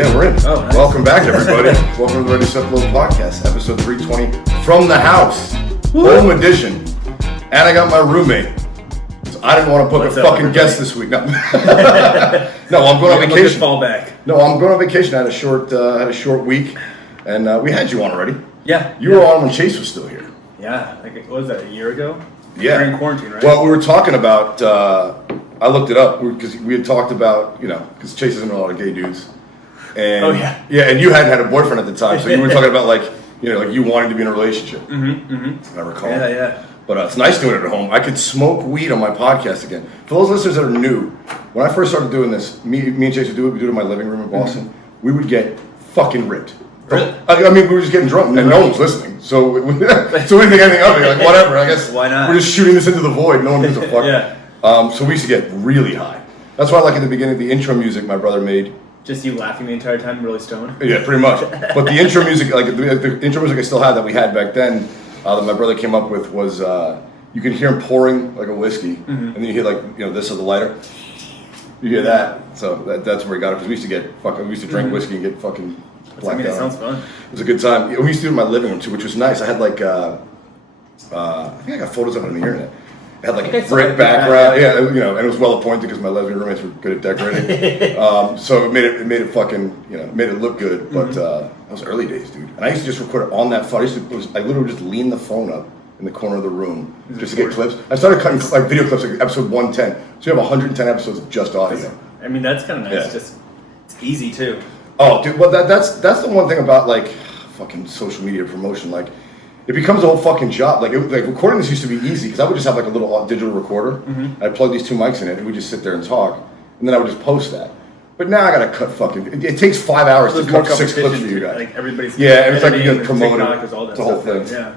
Yeah, we're in. Oh, nice. Welcome back, everybody. Welcome to the Ready Set Low podcast, episode 320 from the house, home edition. And I got my roommate. So I didn't want to book a fucking guest this week. No, no, I'm going on vacation. Fall back. No, I'm going on vacation. I had a short week, and we had you on already. Yeah. You were on when Chase was still here. Yeah, like what was that, a year ago? Yeah. During quarantine, right? Well, we were talking about. I looked it up because we had talked about because Chase isn't a lot of gay dudes. And, oh yeah. Yeah, and you hadn't had a boyfriend at the time, so you were talking about like you wanted to be in a relationship. I recall. Yeah. But it's nice doing it at home. I could smoke weed on my podcast again. For those listeners that are new, when I first started doing this, me and Chase would do it in my living room in Boston. We would get fucking ripped. Really? I mean, we were just getting drunk, and no one's listening. So we didn't think anything of it. Like, whatever. I guess why not? We're just shooting this into the void. No one gives a fuck. Yeah. So we used to get really high. That's why, like in the beginning, the intro music my brother made. Just you laughing the entire time, really stoned? Yeah, pretty much. But the intro music, like the intro music I still had that we had back then, that my brother came up with was you can hear him pouring like a whiskey, and then you hear like this of the lighter. You hear that, so that's where he got it. Because we used to drink whiskey and get fucking blacked out. It sounds fun. It was a good time. We used to do it in my living room too, which was nice. I had like I think I got photos of it on the internet. It had like a brick background, and it was well appointed because my lesbian roommates were good at decorating. So it made it fucking, made it look good. But that was early days, dude. And I used to just record it on that phone. I literally just leaned the phone up in the corner of the room just to get clips. I started cutting like video clips, like episode 110. So you have 110 episodes of just audio. I mean, that's kind of nice. Yeah. Just it's easy too. Oh, dude. Well, that's the one thing about like fucking social media promotion, like. It becomes a whole fucking job. Like recording this used to be easy because I would just have like a little digital recorder. I'd plug these two mics in it, and we'd just sit there and talk, and then I would just post that. But now I gotta cut fucking. It takes 5 hours to cut 6 clips for you guys. Like everybody's and it's like you get promoted. It's the whole thing. Yeah.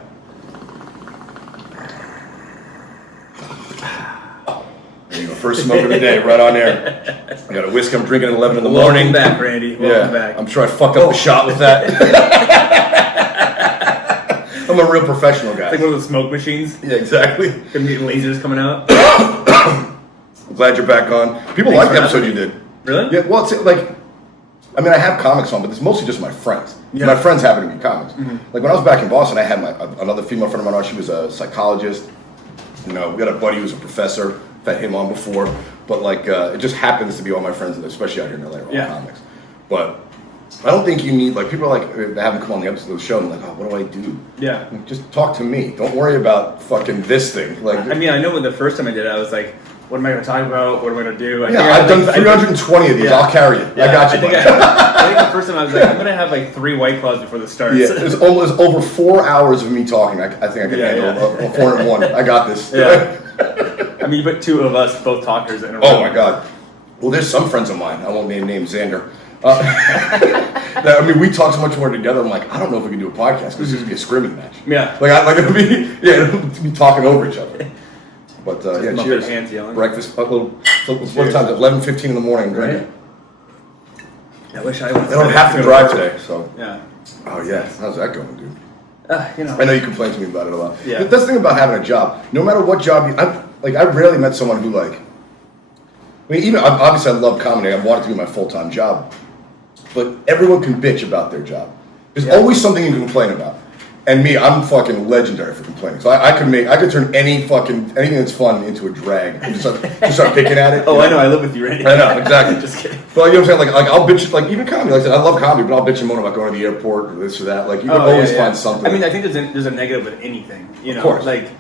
There you go, first smoke of the day, right on there. I got a whiskey I'm drinking at 11 in the morning. Welcome back, Randy. Welcome back. I'm sure I fucked up the shot with that. I'm a real professional guy. It's like one of those smoke machines. Yeah, exactly. Them getting lasers coming out. I'm glad you're back on. People like the episode you did. Really? Yeah, well, it's like, I mean, I have comics on, but it's mostly just my friends. Yeah. My friends happen to be comics. Like when I was back in Boston, I had another female friend of mine on. She was a psychologist. We got a buddy who was a professor. I've had him on before. But like, it just happens to be all my friends, especially out here in LA, are all comics. But I don't think you need, like, people are like, they haven't come on the episode of the show and like, oh, what do I do? Yeah. Like, just talk to me. Don't worry about fucking this thing. Like, I mean, I know when the first time I did it, I was like, what am I going to talk about? What am I going to do? I've done 320 of these. I'll carry it. Yeah, I got you. I think the first time I was like, I'm going to have like 3 White Claws before this starts. Yeah, there's almost over 4 hours of me talking. I think I can handle a 401. I got this. Yeah. I mean, you put 2 of us, both talkers, in a room. Oh my God. Well, there's some friends of mine. I won't name names. Xander. I mean, we talk so much more together. I'm like, I don't know if we can do a podcast because it's gonna be a screaming match. Yeah. It'll be talking over each other. But cheers. Hands yelling. Breakfast. What time? 11:15 in the morning. Right. I wish I was. I don't have to drive today, so. Yeah. Oh yeah. How's that going, dude? I know you complain to me about it a lot. Yeah. But that's the thing about having a job. No matter what job I rarely met someone who like. I mean, even obviously I love comedy. I want it to be my full-time job. But everyone can bitch about their job. There's always something you can complain about. And me, I'm fucking legendary for complaining. So I could turn anything that's fun into a drag and just start picking at it. Oh, I know. I live with you, Randy. I know, exactly. Just kidding. But you know what I'm saying? Like I'll bitch, like even comedy. Like I said, I love comedy, but I'll bitch and moan about going to the airport or this or that. Like you can always find something. I mean, I think there's a negative with anything. Of course. Like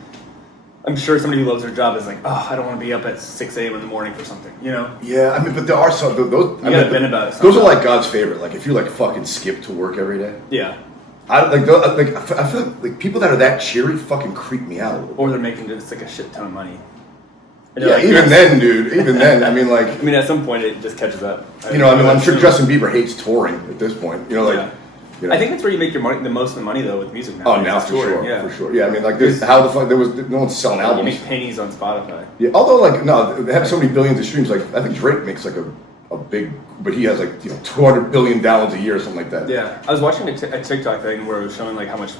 I'm sure somebody who loves their job is like, oh, I don't want to be up at 6 a.m. in the morning for something. Yeah, I mean, but there are some those. You gotta vent about it. Those are like God's favorite. Like if you like fucking skip to work every day. Yeah. I feel like people that are that cheery fucking creep me out a little. Or they're making just like a shit ton of money. Yeah, even then, dude. Even then, I mean, like. I mean, at some point it just catches up. I'm sure Justin Bieber hates touring at this point. I think that's where you make your money, the most of the money though with music now. Oh, now for sure. Yeah, I mean, like, how the fuck no one's selling albums. You make pennies on Spotify. Yeah, although like no, they have so many billions of streams. Like I think Drake makes like a big, but he has like 200 billion downloads a year or something like that. Yeah, I was watching a TikTok thing where it was showing like how much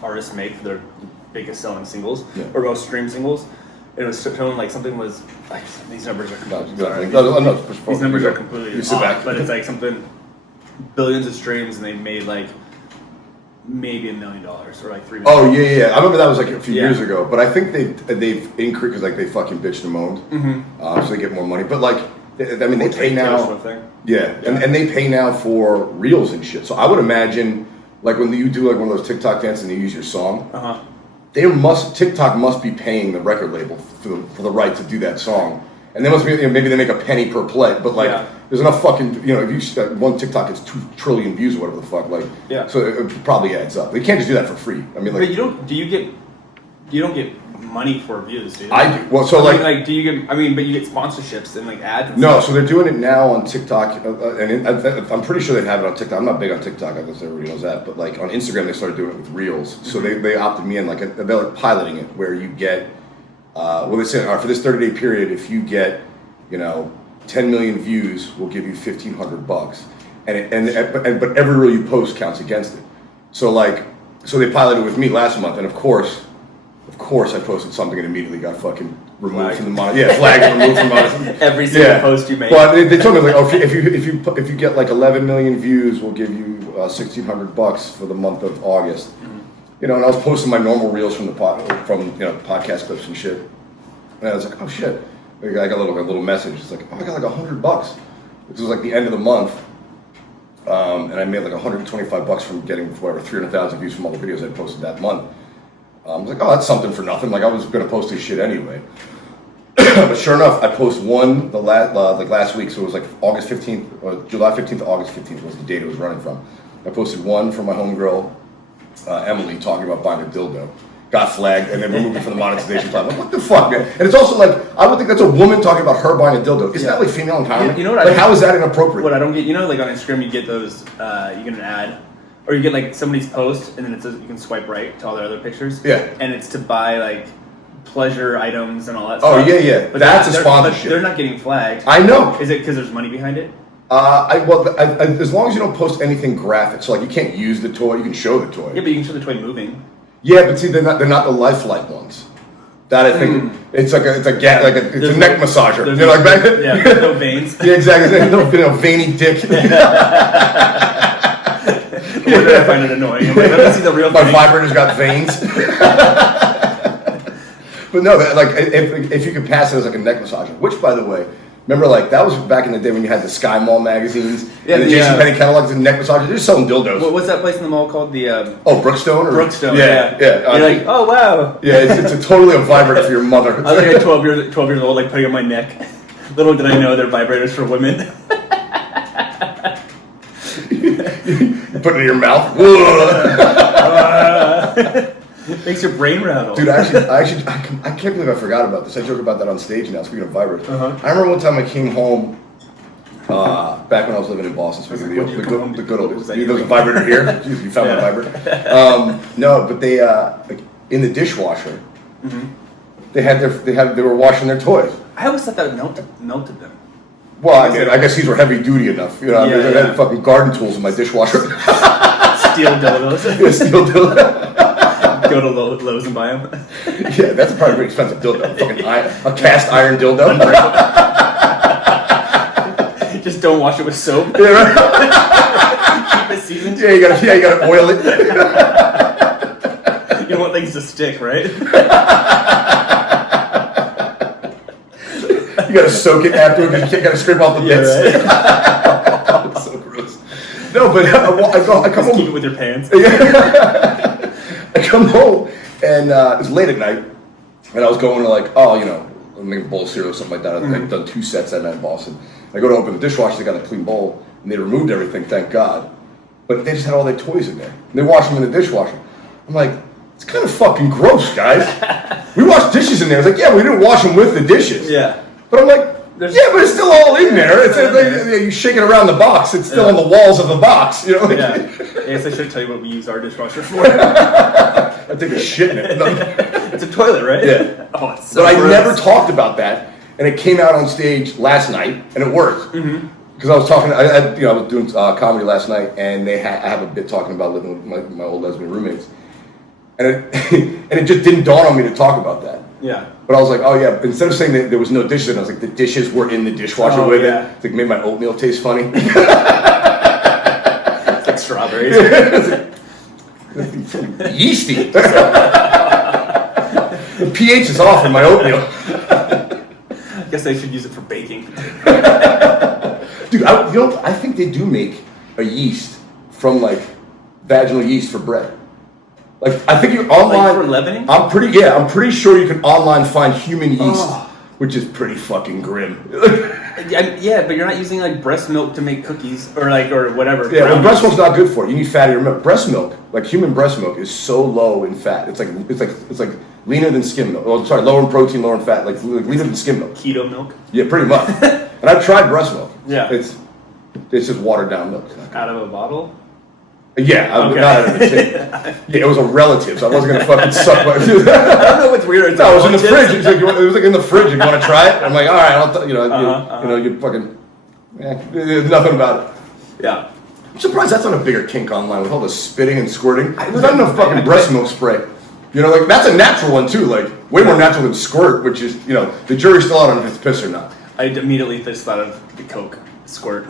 artists make for their biggest selling singles or most streamed singles. It was showing like something was like these numbers are completely these numbers are completely off, but it's like something billions of streams and they made like maybe $1 million or like $3 million. Oh yeah. I remember that was like a few years ago. But I think they've increased because like they fucking bitched and moaned, so they get more money. But like, I mean, they pay now. And they pay now for reels and shit. So I would imagine like when you do like one of those TikTok dances and you use your song, TikTok must be paying the record label for the right to do that song. And they must be, maybe they make a penny per play, but like, there's enough fucking, if you one TikTok gets 2 trillion views or whatever the fuck, like, so it probably adds up. They can't just do that for free. I mean, like, but you don't get money for views, do you? I do. Well, so but you get sponsorships and like ads. And no, stuff. so they're doing it now on TikTok, and I'm pretty sure they have it on TikTok. I'm not big on TikTok, I guess everybody knows that, but like on Instagram they started doing it with Reels. So they opted me in, like they're like piloting it where you get, they say, all right, for this 30-day period, if you get 10 million views, we'll give you $1,500, but every reel you post counts against it. So they piloted with me last month, and of course I posted something and immediately got fucking removed from the monitor. Yeah, flagged and removed from the monitor. Every single post you make. But they told me like, if you get like 11 million views, we'll give you $1,600 for the month of August. And I was posting my normal reels from podcast clips and shit, and I was like, oh shit. I got a little message. It's like, oh, I got like $100, which was like the end of the month, and I made like $125 from getting 300,000 views from all the videos I posted that month. I was like, oh, that's something for nothing. Like I was gonna post this shit anyway. But sure enough, I posted one last week, so it was like August 15th, or July 15th to August 15th was the date it was running from. I posted one from my homegirl, Emily, talking about buying a dildo. Got flagged, and then removed it from the monetization platform. Like, what the fuck, man? And it's also like, I would think that's a woman talking about her buying a dildo. Isn't that like female empowerment? You know what? Like, how is that inappropriate? What I don't get, like on Instagram, you get those, you get an ad, or you get like somebody's post, and then it says you can swipe right to all their other pictures. Yeah. And it's to buy like pleasure items and all that stuff. Oh, yeah. But that's a sponsorship. But they're not getting flagged. I know. Is it because there's money behind it? As long as you don't post anything graphic, so like you can't use the toy, you can show the toy. Yeah, but you can show the toy moving. Yeah, but see, they're not the lifelike ones. That I think it's a neck massager. There's no veins. Yeah, exactly. No veiny dick. Where did I find it annoying? I'm like, let me see the real My thing. vibrator's got veins. But no, if you could pass it as like a neck massager, which by the way, remember like that was back in the day when you had the Sky Mall magazines and the JCPenney catalogs and neck massages. They're selling dildos. What's that place in the mall called? The Brookstone. Brookstone. Yeah. You're like, oh wow. Yeah, it's totally a vibrator for your mother. I was like 12 years old, like putting it on my neck. Little did I know they're vibrators for women. You put it in your mouth. Makes your brain rattle. Dude, I can't believe I forgot about this. I joke about that on stage now, speaking of vibrators. I remember one time I came home, back when I was living in Boston, speaking of the good old days. There's a vibrator here. Jeez, you found my vibrator. No, but they, in the dishwasher, they were washing their toys. I always thought that melted them. Well, I guess these were heavy duty enough. I had fucking garden tools in my dishwasher. Steel dildos. Yeah, steel dildos. Go to Lowe's and buy them. Yeah, that's probably a very expensive dildo. A cast iron dildo. Just don't wash it with soap. Yeah, right. Keep it seasoned. Yeah, you gotta oil it. You don't want things to stick, right? You gotta soak it afterwards. You gotta scrape off the bits. Right. It's so gross. No, but I come home. Keep it with your pants. I come home and it was late at night, and I was going to make a bowl of cereal or something like that. I've done 2 sets that night in Boston. I go to open the dishwasher, they got a clean bowl, and they removed everything, thank God. But they just had all their toys in there. And they washed them in the dishwasher. I'm like, it's kind of fucking gross, guys. We washed dishes in there. I was like, yeah, we didn't wash them with the dishes. Yeah. But I'm like, but it's still all in there. It's you shake it around the box. It's still on the walls of the box. Yeah. I guess I should tell you what we use our dishwasher for. I take a shit in it. It's a toilet, right? Yeah. Oh, it's so But gross. I never talked about that, and it came out on stage last night, and it worked. Because I was talking, I was doing comedy last night, and I have a bit talking about living with my old lesbian roommates, and it just didn't dawn on me to talk about that. Yeah. But I was like, oh yeah, instead of saying that there was no dishes in it, I was like, the dishes were in the dishwasher with it. It's like, made my oatmeal taste funny. phrase. Yeasty. The pH is off in my oatmeal. I guess I should use it for baking. Dude, I think they do make a yeast from like vaginal yeast for bread. Like I think you online like for leavening. I'm pretty sure you can online find human yeast, which is pretty fucking grim. Yeah, but you're not using like breast milk to make cookies or whatever. Yeah, well, breast milk's not good for it. You need fattier milk. Breast milk, like human breast milk, is so low in fat. It's like leaner than skim milk. Oh, sorry, lower in protein, lower in fat, like leaner than skim milk. Keto milk. Yeah, pretty much. And I've tried breast milk. Yeah, it's just watered down milk. Out of a bottle. Yeah, okay. Not out of a tin. Yeah, it was a relative, so I wasn't gonna fucking suck my. I don't know what's weird. No, it was in the fridge. It was like in the fridge. You want to try it? I'm like, all right, you fucking. Yeah, there's nothing about it. Yeah. I'm surprised that's not a bigger kink online with all the spitting and squirting. There's not enough fucking breast milk spray. You know, like that's a natural one too. Like way more natural than squirt, which is the jury's still out on if it's piss or not. I immediately just thought of the Coke squirt.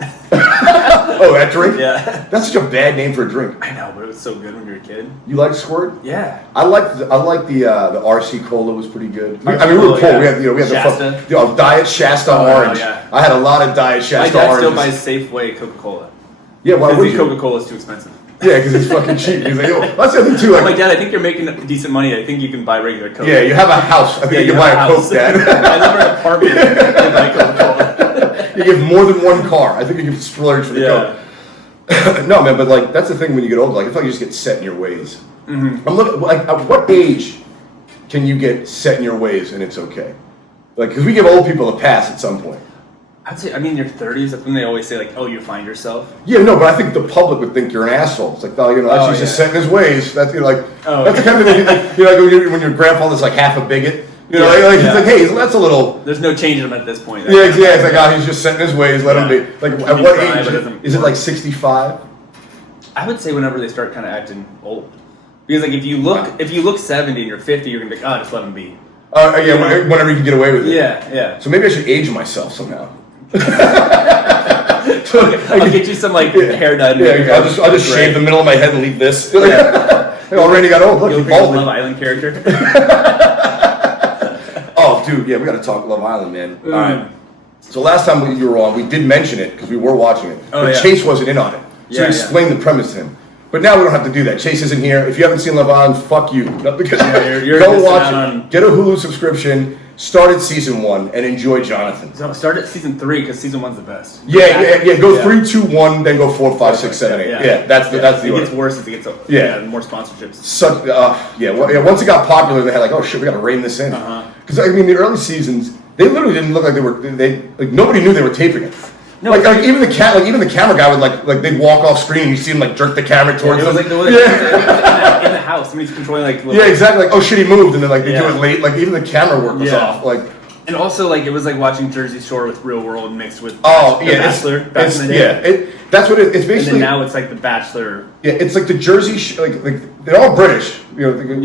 Oh, that drink? Yeah. That's such a bad name for a drink. I know, but it was so good when you were a kid. You like squirt? Yeah. I like the RC Cola was pretty good. I mean, we were poor. Yeah. We had Shasta. the Diet Shasta Orange. Yeah. I had a lot of Diet Shasta My dad oranges. still buys Safeway Coca Cola. Yeah, why would you? Coca Cola is too expensive. Yeah, because it's fucking cheap. He's like, that's the other thing too. Like, I'm like, Dad, I think you're making decent money. I think you can buy regular Coke. Yeah, you have a house. I think you can buy a Coke, Dad. I live in an apartment. You can buy Coca Cola. You have more than one car. I think you can splurge for the Coke. No, man, but like that's the thing when you get older. Like I feel like you just get set in your ways. Mm-hmm. I'm looking like at what age can you get set in your ways and it's okay? Like because we give old people a pass at some point. I'd say, in your 30s, that's when they always say, like, oh, you find yourself. Yeah, no, but I think the public would think you're an asshole. It's like, oh, that's just set in his ways. That's that's the kind of thing. Like when your grandfather's like half a bigot. He's like, hey, that's a little. There's no change in him at this point. Yeah, it's like, he's just set in his ways. Let him be. Like, at what age? Is it like 65? I would say whenever they start kind of acting old, because like if you look 70 and you're 50, you're gonna be like, oh, just let him be. Whenever you can get away with it. Yeah. So maybe I should age myself somehow. I'll get you some like hair dye. Yeah, I'll just shave the middle of my head and leave this. I already got old. Look, you'll be a Love Island character. Oh, dude, yeah, we got to talk Love Island, man. All right. So last time you were on, we did mention it because we were watching it, but Chase wasn't in on it. So we explained the premise to him. But now we don't have to do that. Chase isn't here. If you haven't seen Love Island, fuck you. Because you're go watch it. Get a Hulu subscription. Start at season 1 and enjoy Jonathan. So start at season 3 because season 1's the best. Yeah. Go 3, 2, 1, then go 4, 5, 6, 7, 8. Yeah, that's the order. It gets worse as it gets more sponsorships. Once it got popular, they had like, oh shit, we got to rein this in. Because I mean, the early seasons, they literally didn't look like they were. Nobody knew they were taping it. No, even the camera guy would like they'd walk off screen and you see him like jerk the camera towards them. In the house. Somebody's controlling like. Yeah, exactly. Like, oh shit, he moved, and then like they do it late. Like even the camera work was off. Like. And also, like, it was like watching Jersey Shore with Real World mixed with Bachelor. Back in the day. That's what it's basically. And then now it's like the Bachelor. Yeah, it's like the Jersey, like they're all British. I mean,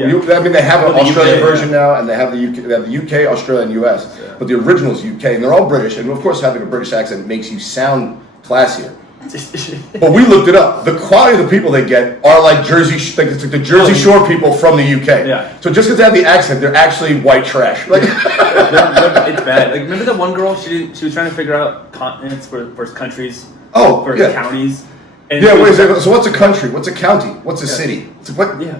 they have an Australian version now, and they have the UK, Australia, and US. Yeah. But the original is UK, and they're all British. And of course, having a British accent makes you sound classier. But we looked it up. The quality of the people they get are like it's like the Jersey Shore people from the UK. Yeah. So just because they have the accent, they're actually white trash. Like it's bad. Like remember the one girl? She was trying to figure out continents for countries. For counties. And wait a second. So what's a country? What's a county? What's a city? It's like, what? Yeah.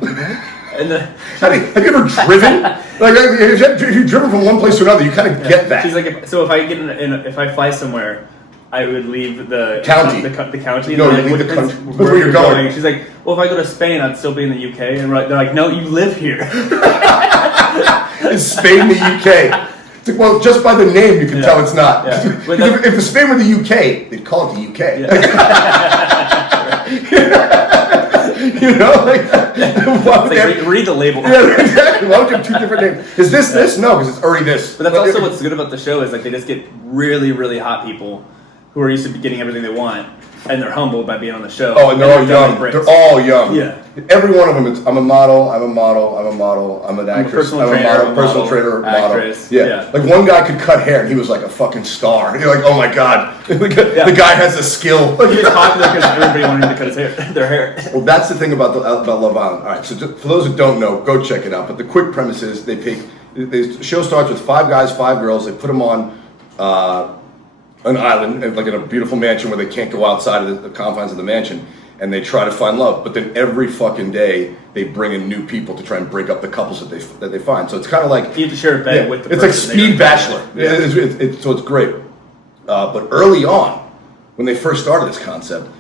And have you ever driven? If you've driven from one place to another, you kind of get that. She's like, if I fly somewhere, I would leave the county. The county. No, you leave the country. Where you're going. She's like, well, if I go to Spain, I'd still be in the UK. And they're like, no, you live here. Is Spain the UK? It's like, well, just by the name, you can tell it's not. Yeah. If Spain were the UK, they'd call it the UK. Yeah. Read the label. Yeah, exactly. Why would you have 2 different names? Is this? No, because it's already this. But that's also what's good about the show is like they just get really, really hot people who are used to getting everything they want, and they're humbled by being on the show. Oh, and they're all young. They're all young. Yeah. Every one of them is, I'm a model, I'm a model, I'm a model, I'm an actress, I'm a model, personal trainer, model. Yeah. Like one guy could cut hair and he was like a fucking star. And you're like, oh my God, the guy has a skill. He was popular because everybody wanted to cut his hair, their hair. Well, that's the thing about Love Island. All right, so just, for those that don't know, go check it out. But the quick premise is the show starts with 5 guys, 5 girls. They put them on an island, like in a beautiful mansion where they can't go outside of the confines of the mansion. And they try to find love, but then every fucking day they bring in new people to try and break up the couples that they find. So it's kind of like you have to share a bed with the person. It's like Speed Bachelor. Yeah. So it's great. But early on, when they first started this concept,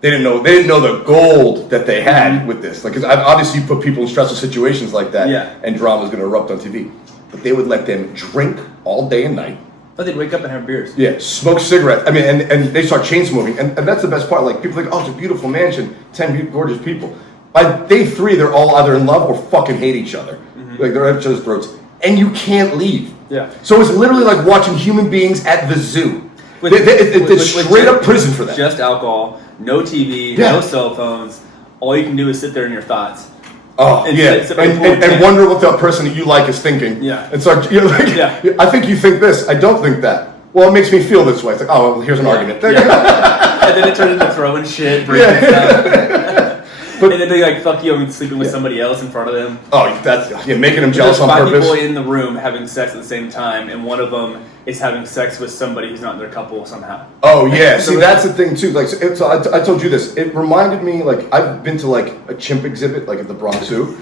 they didn't know the gold that they had with this. Like, 'cause obviously you put people in stressful situations like that, and drama is going to erupt on TV. But they would let them drink all day and night. Oh, they'd wake up and have beers. Yeah, smoke cigarettes. I mean, and they start chain smoking. And that's the best part. Like, people think, oh, it's a beautiful mansion, 10 gorgeous people. By day 3, they're all either in love or fucking hate each other. Like, they're at each other's throats. And you can't leave. Yeah. So it's literally like watching human beings at the zoo. It's straight up prison for them. Just alcohol, no TV, no cell phones. All you can do is sit there in your thoughts. Oh, and wonder what the person that you like is thinking. Yeah. It's like, I think you think this. I don't think that. Well, it makes me feel this way. It's like, oh, well, here's an argument. And then it turns into throwing shit, breaking stuff. And then they like, fuck you, I'm sleeping with somebody else in front of them. Oh, that's making them jealous on purpose. There's 5 people in the room having sex at the same time, and one of them is having sex with somebody who's not in their couple somehow. Oh yeah, see that's the thing too. Like, so I told you this. It reminded me, like, I've been to like a chimp exhibit, like at the Bronx Zoo.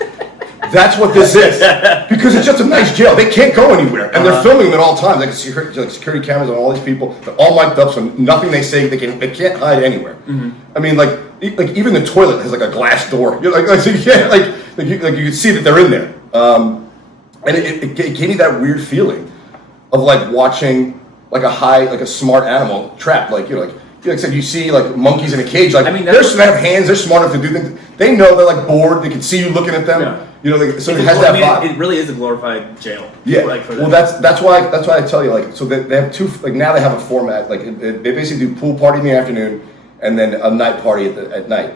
That's what this is, because it's just a nice jail. They can't go anywhere, and they're filming them at all times. Like security cameras on all these people. They're all mic'd up, so nothing they say they can't hide anywhere. I mean, like even the toilet has like a glass door. You're like so you can see that they're in there. And it gave me that weird feeling of like watching like a smart animal trapped. Like like I said, you see like monkeys in a cage. Like, I mean, they have hands. They're smart enough to do things. They know they're like bored. They can see you looking at them. Yeah. So it has that vibe. It really is a glorified jail. Yeah. Well, that's why I tell you, like, so they have 2. Like now they have a format. Like they basically do pool party in the afternoon and then a night party at night.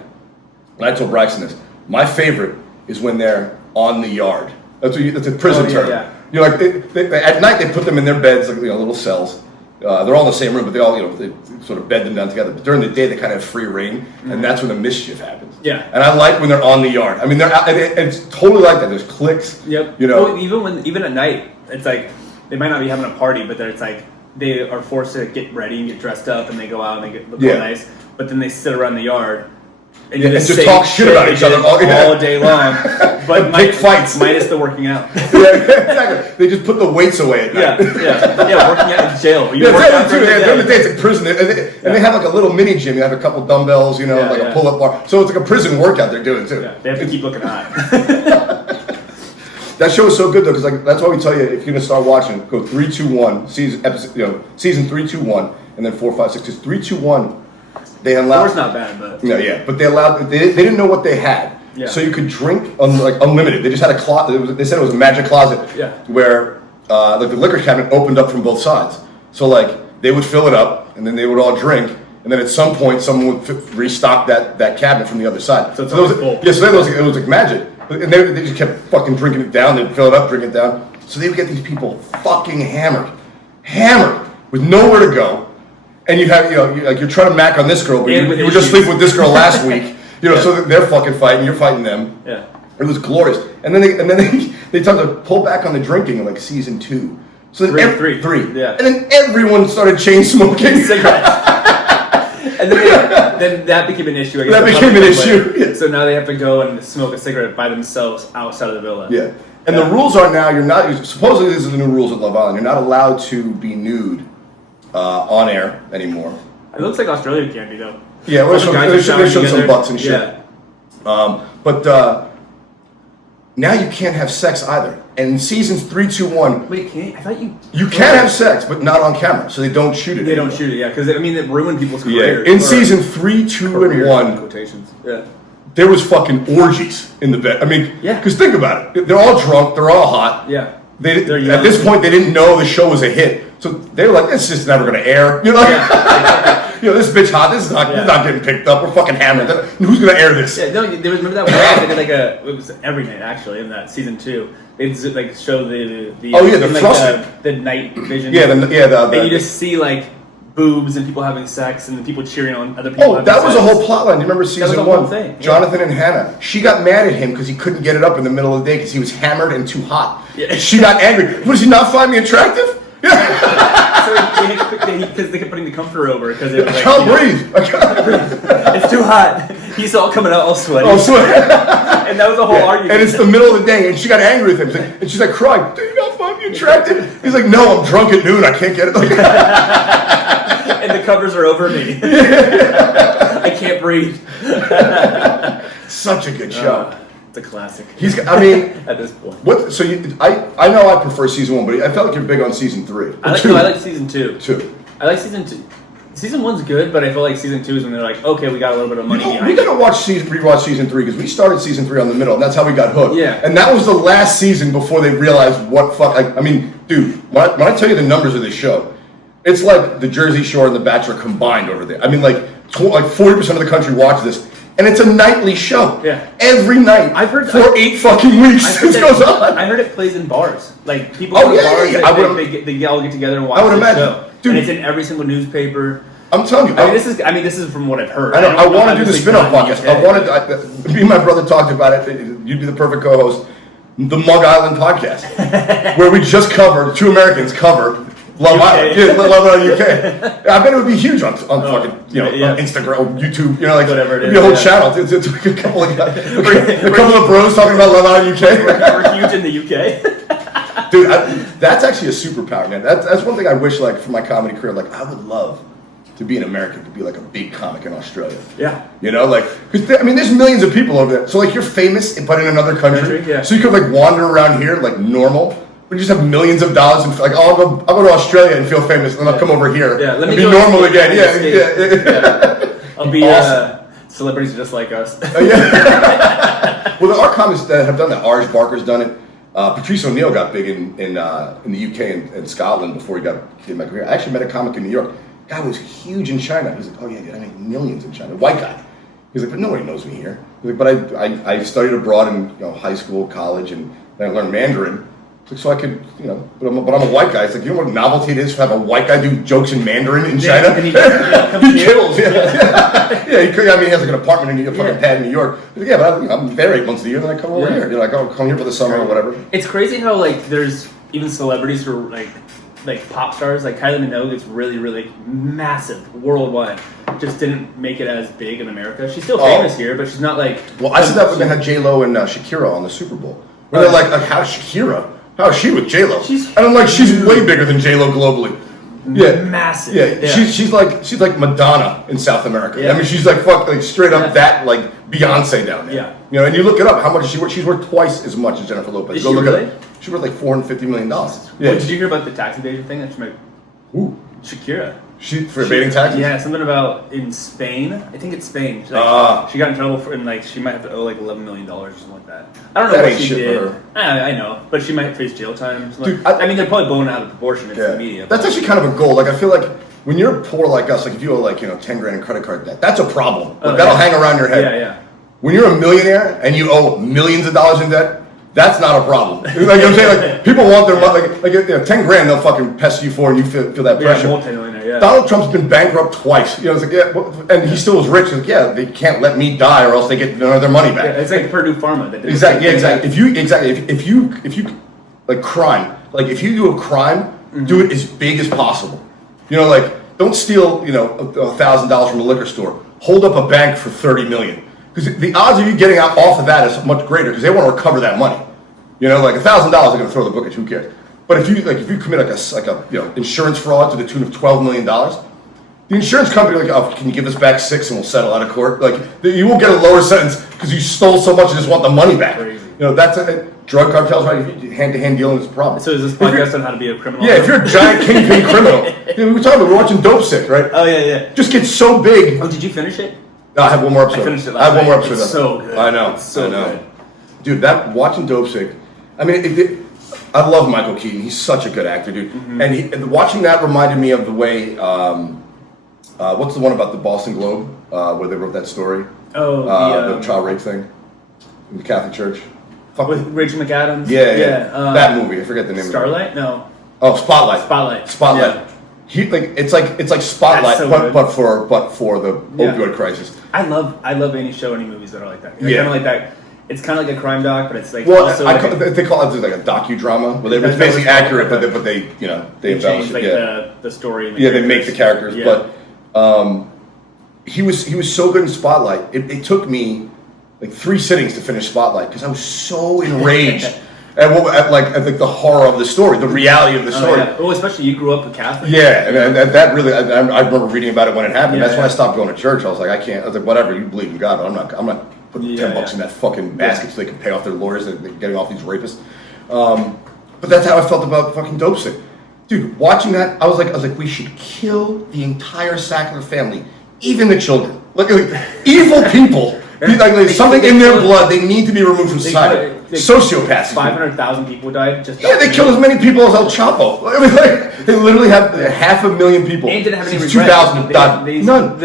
And I told Braxton this. My favorite is when they're on the yard. That's a prison term. Yeah. You're like at night they put them in their beds, like little cells. They're all in the same room, but they all they sort of bed them down together. But during the day they kind of have free reign, and that's when the mischief happens. Yeah. And I like when they're on the yard. I mean, it's totally like that. There's clicks. Yep. Well, even at night, it's like they might not be having a party, but it's like they are forced to get ready and get dressed up, and they go out and they look all nice. But then they sit around the yard. And just talk shit about each other all day long, but pick fights minus the working out. Exactly. They just put the weights away at night. Working out in jail. During the day it's like prison, and they have like a little mini gym. You have a couple dumbbells, like a pull-up bar. So it's like a prison workout they're doing too. Yeah, they have to keep looking hot. That show is so good though, because that's why we tell you if you're gonna start watching, go 3, 2, 1 season 3, 2, 1, and then 4, 5, 6. Because 3, 2, 1. They allowed. 4's not bad, but but they allowed. They didn't know what they had, so you could drink like unlimited. They just had a closet. They said it was a magic closet, where like the liquor cabinet opened up from both sides. So like they would fill it up, and then they would all drink, and then at some point someone would restock that cabinet from the other side. So it was full. Yeah, so it was like magic, and they just kept fucking drinking it down. They'd fill it up, drink it down. So they would get these people fucking hammered with nowhere to go. And you have, you're trying to mack on this girl, but you were just sleeping with this girl last week. So they're fucking fighting, you're fighting them. Yeah. It was glorious. And then they started to pull back on the drinking in like season 2. So then three. Yeah. And then everyone started chain smoking cigarettes. And then that became an issue. I guess, that became an issue. Yeah. So now they have to go and smoke a cigarette by themselves outside of the villa. Yeah. And the rules are now supposedly these are the new rules at Love Island. You're not allowed to be nude on air anymore. It looks like Australia can be though. Yeah, they showed some butts and shit. Yeah. But now you can't have sex either. And in seasons 3, 2, 1, wait, can you? I thought you can have sex, but not on camera, so they don't shoot it. They don't shoot it, because it ruined people's careers. In season 3, 2, and 1, quotations. Yeah. There was fucking orgies in the bed. I mean, because think about it. They're all drunk. They're all hot. Yeah. At this point, they didn't know the show was a hit. So they were like, "It's just never gonna air." You know, this bitch hot. This is not getting picked up. We're fucking hammered. Who's gonna air this? Yeah, no, there was, remember that one? They did it was every night actually in that season 2. They'd like show the the night vision. And you just see like boobs and people having sex and the people cheering on other people. Oh, that was a whole plot line. You remember season 1? Thing. Jonathan and Hannah. She got mad at him because he couldn't get it up in the middle of the day because he was hammered and too hot. Yeah. She got angry. What, does he not find me attractive? Because they kept putting the comforter over because it was I can't breathe. It's too hot. He's all coming out all sweaty. And that was the whole argument. And it's the middle of the day, and she got angry with him. And she's like crying. Do you not find me attractive? He's like, no, I'm drunk at noon. I can't get it. And the covers are over me. I can't breathe. Such a good show. It's a classic. At this point. What? So I know I prefer season 1, but I felt like you're big on season 3. I like season 2. I like season 2. Season 1's good, but I feel like season 2 is when they're like, okay, we got a little bit of money behind it. We gotta rewatch season 3 because we started season 3 on the middle, and that's how we got hooked. Yeah. And that was the last season before they realized what fuck. I mean, dude, when I tell you the numbers of this show, it's like the Jersey Shore and the Bachelor combined over there. I mean, like 40% of the country watches this. And it's a nightly show. Yeah. Every night. For 8 fucking weeks. This goes on. I heard it plays in bars. Like people go to bars, they all get together and watch the show. Dude, and it's in every single newspaper. I'm telling you. This is from what I've heard. I know. I want to do the spin-off podcast. Me and my brother talked about it. You'd be the perfect co-host. The Mug Island podcast, where we just covered 2 Americans cover Love Island. Yeah, Love Island UK. I bet it would be huge on fucking on Instagram, YouTube. Whatever it is. It'd be a whole channel. It's like a couple of bros talking about Love Island UK. We're huge in the UK. Dude, that's actually a superpower, man. That's one thing I wish, like, for my comedy career. Like, I would love to be an American, to be like a big comic in Australia. Yeah. Because there's millions of people over there. So like, you're famous, but in another country. Yeah. So you could like wander around here like normal. We just have millions of dollars and like, I'll go to Australia and feel famous, and then I'll come over here and be normal again. Yeah. I'll be awesome. Celebrities just like us. Well, there are comics that have done that. Arj Barker's done it. Patrice O'Neill got big in the UK and Scotland before he came back here. I actually met a comic in New York. Guy was huge in China. He's like, oh yeah, dude, I make millions in China. White guy. He's like, but nobody knows me here. He's like, but I studied abroad in high school, college, and then I learned Mandarin. So I could, but I'm a white guy. It's like, you know what novelty it is to have a white guy do jokes in Mandarin in China? And he kills. Yeah, he could. I mean, he has like an apartment in a fucking pad in New York. But I'm there 8 months of the year, then I come over here. I'll come here for the summer or whatever. It's crazy how like there's even celebrities who are like pop stars, like Kylie Minogue is really, really massive worldwide. Just didn't make it as big in America. She's still famous here, but she's not like. Well, I said that when they had J-Lo and Shakira on the Super Bowl. Where they're like, how's Shakira? How is she with J-Lo? And I'm like, she's way bigger than J-Lo globally. Yeah, massive. Yeah. She's like Madonna in South America. Yeah. I mean, she's like straight up that like Beyonce down there. Yeah. And you look it up, how much is she worth? She's worth twice as much as Jennifer Lopez. Is she really? She's worth like $450 million. Yeah. Well, did you hear about the tax evasion thing? That she might. Ooh. Shakira. For evading taxes? Yeah, something about in Spain. I think it's Spain. She got in trouble for, and she might have to owe like $11 million or something like that. I don't know what she did. For her. I know, but she might face jail time. Dude, I mean, they're probably blowing it out of proportion in the media. That's actually kind of a goal. Like, I feel like when you're poor like us, like if you owe 10 grand in credit card debt, that's a problem. That'll hang around your head. Yeah. When you're a millionaire and you owe millions of dollars in debt, that's not a problem. Like, you know what I'm saying? Like, people want their money. Like 10 grand, they'll fucking pest you for, and you feel that pressure. Multi-millionaire, Donald Trump's been bankrupt twice. It's like, and he still was rich. It's like, they can't let me die, or else they get their money back. Yeah, it's like Purdue Pharma. That exactly. If you like crime, like if you do a crime, do it as big as possible. Don't steal $1,000 from a liquor store. Hold up a bank for $30 million. Because the odds of you getting out off of that is much greater because they want to recover that money. Like $1,000, they're going to throw the book at you. Who cares? But if you commit a insurance fraud to the tune of $12 million, the insurance company will like, oh, can you give us back $6 and we'll settle out of court? Like you will get a lower sentence because you stole so much and just want the money back. Crazy. That's drug cartels, right? Hand-to-hand dealing is a problem. So is this podcast on how to be a criminal? Yeah, if you're a giant kingpin criminal, we're watching Dopesick, right? Oh yeah. Just get so big. Oh, did you finish it? No, I have one more episode. I finished it last night. It's so good. I know. It's so good. Dude, watching Dopesick, I mean, I love Michael Keaton. He's such a good actor, dude. And watching that reminded me of the way. What's the one about the Boston Globe where they wrote that story? Oh, the child rape thing in the Catholic Church. With Rachel McAdams. Yeah. That movie. I forget the name. Starlight? No. Oh, Spotlight. Spotlight. Yeah. It's like Spotlight, so but for the opioid crisis. I love any movies that are like that. Yeah. Kind of like that. It's kind of like a crime doc, but it's like they call it like a docudrama, where it's basically accurate, but they embellish change, it. like, Yeah, the story. And they make the characters. Yeah. But he was so good in Spotlight. It took me like 3 sittings to finish Spotlight because I was so enraged at the horror of the story, the reality of the story. Yeah. Well, especially you grew up a Catholic. Yeah, and that really, I remember reading about it when it happened. That's why I stopped going to church. I was like, I can't. I was like, whatever, you believe in God, but I'm not putting $10 in that fucking basket so they can pay off their lawyers and they're getting off these rapists. But that's how I felt about fucking Dopesick. Dude, watching that, I was like, we should kill the entire Sackler family, even the children. Like evil people. Like something in their blood, they need to be removed from society. Sociopaths. 500,000 people died. They killed as many people as El Chapo. I mean, they literally have 500,000 people. And didn't have any since regrets. 2000 died. None.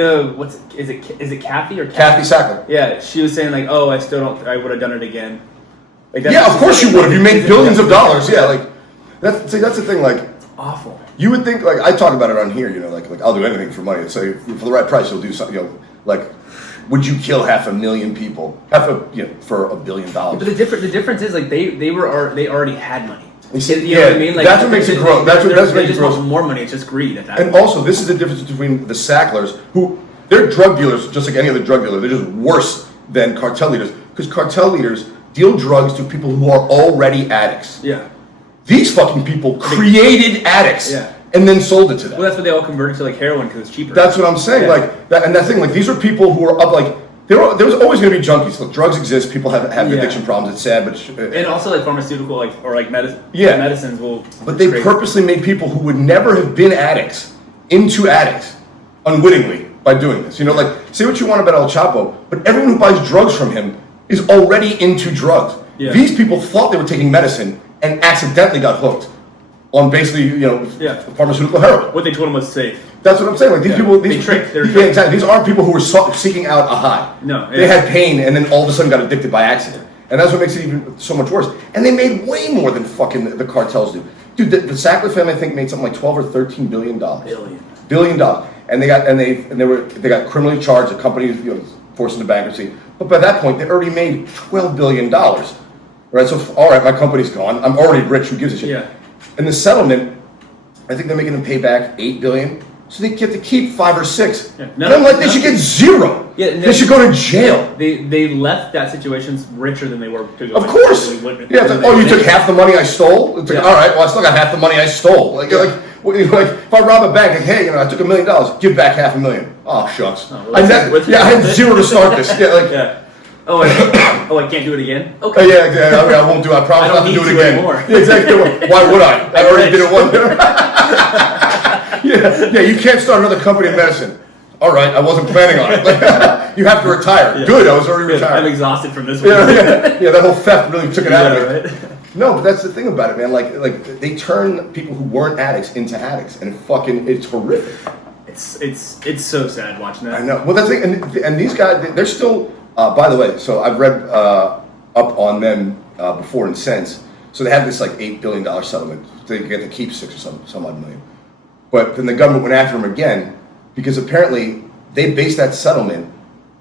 Is it Kathy or Kathy Sackler? Yeah, she was saying like, oh, I would have done it again. Like, of course you would if you made billions of dollars. Yeah, like that's the thing. Like, it's awful. You would think, like, I talk about it on here. Like I'll do anything for money. Say for the right price, you'll do something. Like. Would you kill 500,000 people? For $1 billion? But the difference is like they already had money. You know what I mean? Like, that's what makes it grow. They just want more money. It's just greed at that point. And also, this is the difference between the Sacklers, who they're drug dealers, just like any other drug dealer. They're just worse than cartel leaders because cartel leaders deal drugs to people who are already addicts. Yeah. These fucking people created addicts. Yeah. And then sold it to them. Well, that's what they all converted to, like heroin because it's cheaper. That's what I'm saying. Yeah. Like that, and that thing. Like these are people who are up. Like there's always going to be junkies. Look, drugs exist. People have addiction problems. It's sad, but and also like pharmaceutical, medicine. Yeah. Medicines will. But they purposely made people who would never have been addicts into addicts, unwittingly by doing this. Like say what you want about El Chapo, but everyone who buys drugs from him is already into drugs. Yeah. These people thought they were taking medicine and accidentally got hooked on basically, pharmaceutical heroin. What they told them was safe. That's what I'm saying. Like these people, they tricked. Exactly. These aren't people who were seeking out a high. No, they had pain and then all of a sudden got addicted by accident, and that's what makes it even so much worse. And they made way more than fucking the cartels do. Dude, the Sackler family I think made something like $12 or $13 billion. Billion dollars, and they got criminally charged. The company forced into bankruptcy, but by that point they already made $12 billion. Right. So all right, my company's gone. I'm already rich. Who gives a shit? Yeah. And the settlement, I think they're making them pay back $8 billion, so they get to keep 5 or 6. Yeah. And I'm like, they should get 0. Yeah, they should go to jail. They left that situation richer than they were. Of course. It's like, you took half the money I stole. It's like, all right, well, I still got half the money I stole. Like if I rob a bank, like, hey, I took $1 million, give back $500,000. Oh shucks. I had 0 to start this. Yeah. Oh, I can't do it again? Okay. Yeah. I won't do it. I promise not to do it again. Anymore. Yeah, exactly. Why would I? I already did it once. Yeah, you can't start another company in medicine. All right, I wasn't planning on it. You have to retire. Yeah. Good, I was already retired. I'm exhausted from this one. Yeah, that whole theft really took it out of me. Right? No, but that's the thing about it, man. Like they turn people who weren't addicts into addicts, and it's horrific. It's so sad watching that. I know. Well, that's the thing, and these guys, they're still. By the way, so I've read up on them before and since. So they had this like $8 billion settlement. They get to keep 6 or some odd million. But then the government went after them again because apparently they based that settlement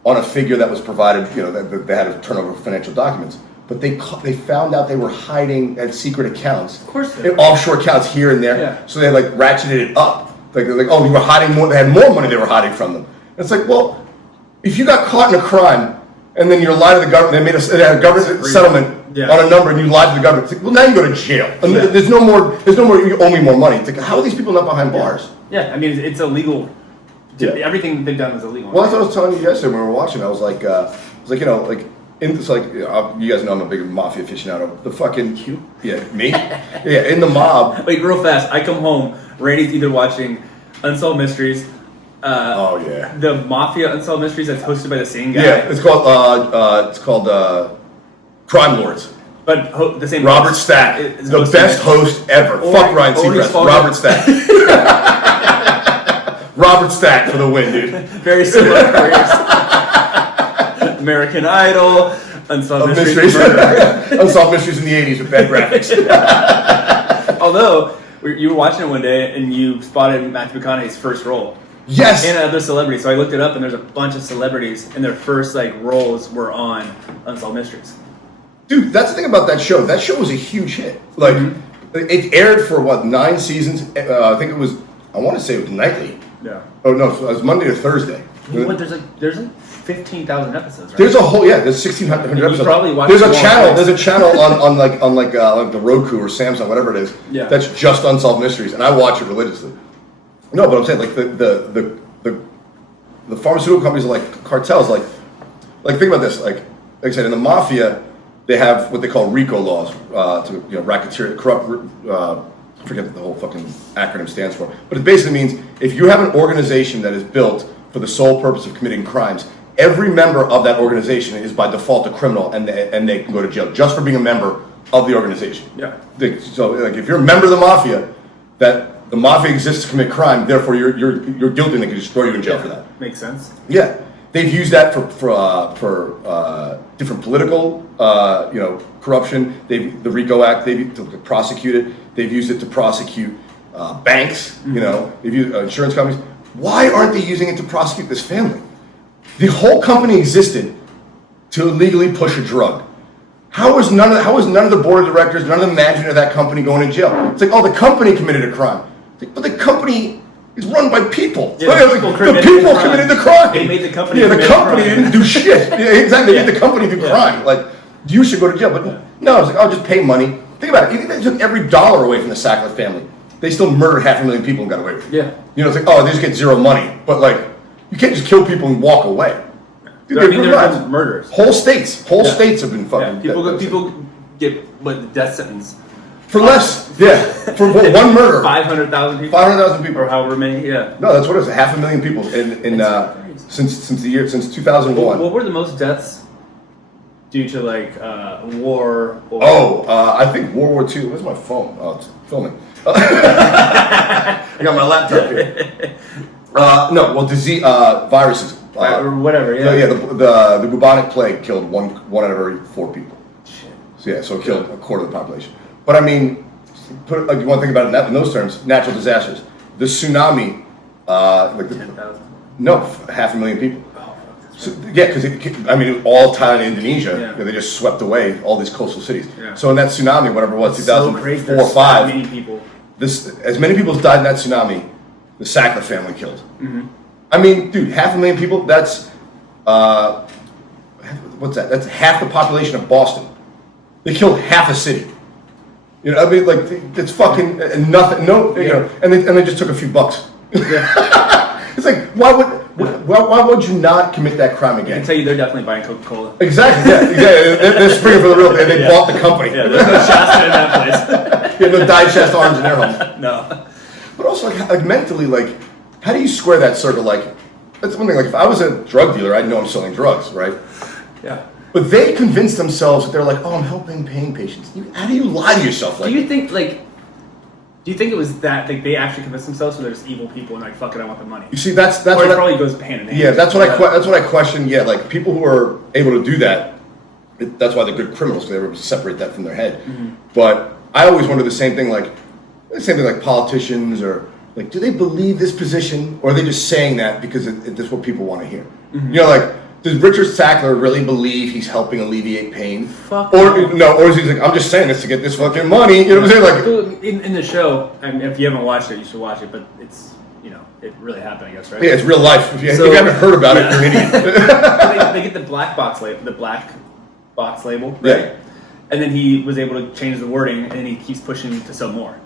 on a figure that was provided. That they had to turn over financial documents. But they found out they were hiding at secret accounts. Of course, offshore accounts here and there. Yeah. So they like ratcheted it up. Like they're like, oh, you were hiding more. They had more money they were hiding from them. And it's like, well, if you got caught in a crime. And then you're lying to the government. They made a government settlement on a number, and you lied to the government. It's like, well, now you go to jail. And there's no more. You owe me more money. It's like, how are these people not behind bars? Yeah, I mean, it's illegal. Yeah. Everything they've done is illegal. Well, that's what I was telling you yesterday when we were watching. I was like, in this, like, you guys know I'm a big mafia aficionado. The fucking me, in the mob. Wait, real fast. I come home. Randy's either watching Unsolved Mysteries. The Mafia Unsolved Mysteries that's hosted by the same guy. Yeah, it's called Crime Lords. But the same. Robert host Stack, is the best host ever. Fuck Ryan Seacrest. Robert Stack. Robert Stack for the win, dude. Very similar careers. American Idol, Unsolved Mysteries. Unsolved Mysteries in the 80s with bad graphics. Although, you were watching it one day and you spotted Matthew McConaughey's first role. Yes! And other celebrities. So I looked it up and there's a bunch of celebrities and their first roles were on Unsolved Mysteries. Dude, that's the thing about that show. That show was a huge hit. Like, it aired for, 9 seasons? I think it was, I want to say it was nightly. Yeah. Oh, no, it was Monday to Thursday. There's 15,000 episodes, right? There's a whole, there's 1,600 episodes. Probably watched there's a channel on the Roku or Samsung, whatever it is, that's just Unsolved Mysteries, and I watch it religiously. No, but I'm saying, the pharmaceutical companies are like cartels, like think about this, like I said, in the mafia, they have what they call RICO laws, to racketeer, corrupt, I forget what the whole fucking acronym stands for, but it basically means if you have an organization that is built for the sole purpose of committing crimes, every member of that organization is by default a criminal, and they can go to jail just for being a member of the organization. Yeah. So, if you're a member of the mafia, that the mafia exists to commit crime, therefore you're guilty, and they can just throw you in jail for that. Makes sense. Yeah, they've used that for different political, corruption. The RICO Act, they've to prosecute it. They've used it to prosecute banks. They've used insurance companies. Why aren't they using it to prosecute this family? The whole company existed to illegally push a drug. How is none of the board of directors, none of the management of that company going to jail? It's like, the company committed a crime. It's like, but the company is run by people. Yeah, the people committed the crime. They made the company. Yeah, the company didn't do shit. Yeah, exactly. They made the company do crime. Like, you should go to jail. But no, it's like, I'll just pay money. Think about it. Even if they took every dollar away from the Sackler family, they still murdered 500,000 people and got away with it. Yeah. It's like, they just get zero money. But you can't just kill people and walk away. Dude, there have been murders. Whole states have been fucking. Yeah, people get death sentence for less. Yeah, for one murder. 500,000 people. 500,000 people, or however many. Yeah. No, that's what it is. 500,000 people since 2001. What were the most deaths due to war? I think World War II. Where's my phone? Oh, it's filming. I got my laptop here. Disease, viruses. Or whatever, yeah. The bubonic plague killed one out of every 4 people. Shit. So it killed a quarter of the population. But I mean, you want to think about it in those terms, natural disasters. The tsunami, 10,000. No, 500,000 people. Because all Thailand and Indonesia, they just swept away all these coastal cities. Yeah. So in that tsunami, whatever it was, 2004 or 5, many people. As many people as died in that tsunami, the Sackler family killed. Mm-hmm. I mean, dude, 500,000 people, that's, what's that? That's half the population of Boston. They killed half a city. It's fucking nothing, and they just took a few bucks. Yeah. It's like, why would you not commit that crime again? I can tell you they're definitely buying Coca Cola. Exactly, They're springing for the real thing. They bought the company. Yeah, there's no Shasta in that place. No dyed Shasta orange in their home. No. But also, mentally, how do you square that circle? That's one thing. If I was a drug dealer, I'd know I'm selling drugs, right? Yeah. But they convince themselves that they're I'm helping pain patients. How do you lie to yourself? Do you think it was that they actually convinced themselves, or they're just evil people and fuck it, I want the money? You see, that's or it probably goes hand in hand. Yeah, that's what I question. Yeah, people who are able to do that, that's why they're good criminals, because they're able to separate that from their head. Mm-hmm. But I always wonder the same thing. Politicians or. Do they believe this position, or are they just saying that because it's what people want to hear? Mm-hmm. Does Richard Sackler really believe he's helping alleviate pain? Fuck or is he I'm just saying this to get this fucking money? You know what I'm saying? In the show, if you haven't watched it, you should watch it. But it's it really happened, I guess, right? Yeah, it's real life. If you haven't heard about it, you're an idiot. they get the black box label, right? Yeah. And then he was able to change the wording, and he keeps pushing to sell more.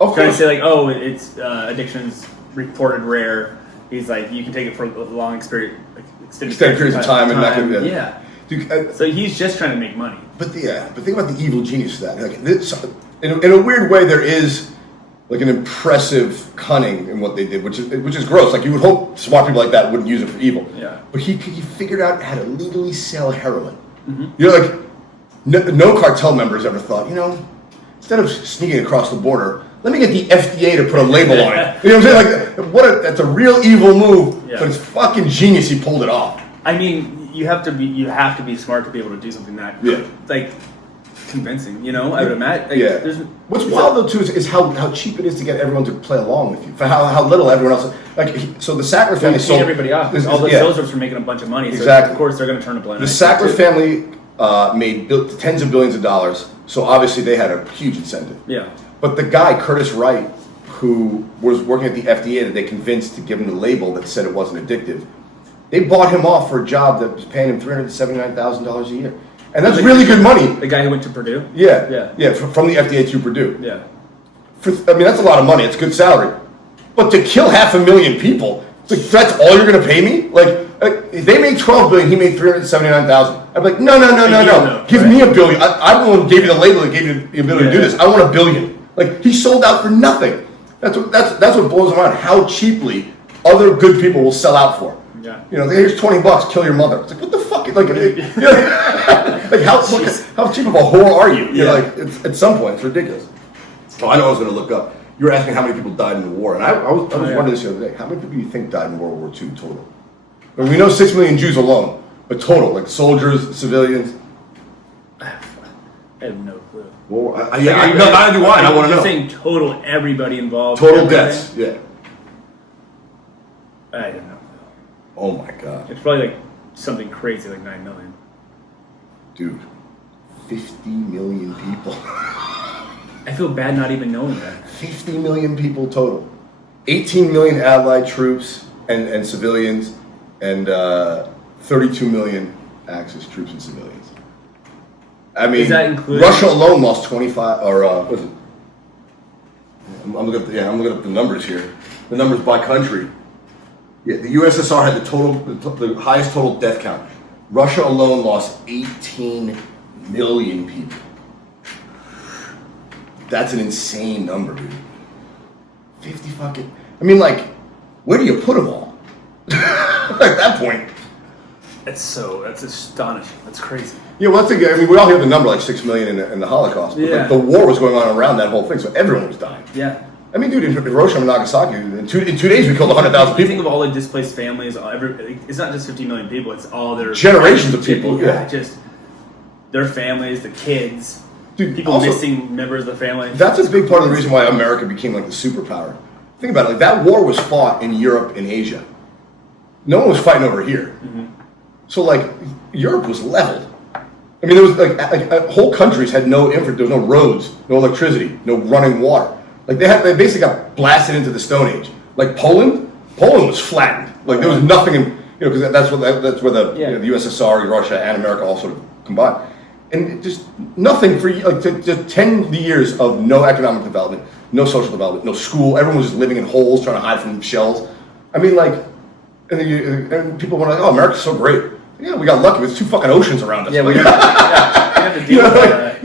Of trying course. to say it's addiction's reported rare. He's you can take it for a long extended periods of time. And not gonna, yeah. Dude, so he's just trying to make money. But think about the evil genius of that. In a weird way, there is an impressive cunning in what they did, which is gross. You would hope smart people like that wouldn't use it for evil. Yeah. But he figured out how to legally sell heroin. Mm-hmm. no cartel members ever thought, instead of sneaking across the border, let me get the FDA to put a label on it. You know what I'm saying? Like, that's a real evil move, but it's fucking genius. He pulled it off. I mean, you have to be smart to be able to do something that like convincing. I would imagine. What's wild though too is how cheap it is to get everyone to play along with you. For how little everyone else so the Sackler family sold everybody off. All the sales reps were making a bunch of money. Exactly. So of course they're going to turn a blind eye. The Sackler family made tens of billions of dollars. So obviously they had a huge incentive. Yeah. But the guy, Curtis Wright, who was working at the FDA that they convinced to give him the label that said it wasn't addictive, they bought him off for a job that was paying him $379,000 a year. And that's really good money. The guy who went to Purdue? Yeah, from the FDA to Purdue. Yeah. That's a lot of money. It's good salary. But to kill 500,000 people, that's all you're going to pay me? If they made $12 billion, he made $379,000. I'd be like, no. Give me $1 billion. I'm the one who gave you the label that gave you the ability to do this. I want $1 billion. He sold out for nothing. That's what blows my mind. How cheaply other good people will sell out for. Yeah. Here's $20. Kill your mother. It's like, what the fuck? How cheap of a whore are you? At some point, it's ridiculous. Oh, I know I was going to look up. You were asking how many people died in the war, and I was wondering this the other day. How many people do you think died in World War II total? We know 6 million Jews alone, but total, soldiers, civilians. I have no clue. Well, neither do I. I want to know. You're saying total, everybody involved. Total deaths. Yeah. I don't know. Oh my god. It's probably something crazy like 9 million. Dude, 50 million people. I feel bad not even knowing that. 50 million people total. 18 million Allied troops and civilians, and 32 million Axis troops and civilians. I mean, is that including Russia alone lost 25, or what is it? I'm looking up the numbers here. The numbers by country. Yeah, the USSR had the highest total death count. Russia alone lost 18 million people. That's an insane number, dude. 50 fucking... where do you put them all? At that point. That's astonishing. That's crazy. Yeah, well, we all hear the number, 6 million in the Holocaust. But the war was going on around that whole thing, so everyone was dying. Yeah. Dude, in Hiroshima and Nagasaki, in 2 days we killed 100,000 people. You think of all the displaced families, it's not just 50 million people, it's all their... generations of people, yeah. Just their families, the kids, dude, people also, missing members of the family. That's a big part of the reason why America became the superpower. Think about it, that war was fought in Europe and Asia. No one was fighting over here. Mm-hmm. So, Europe was leveled. There was, whole countries had no there was no roads, no electricity, no running water. They basically got blasted into the Stone Age. Poland was flattened. There was nothing in, because that's where the USSR, Russia, and America all sort of combined. And just nothing for just 10 years of no economic development, no social development, no school. Everyone was just living in holes, trying to hide from shells. And people were like, "Oh, America's so great." Yeah, we got lucky. There's 2 fucking oceans around us. Yeah, we have to deal with that.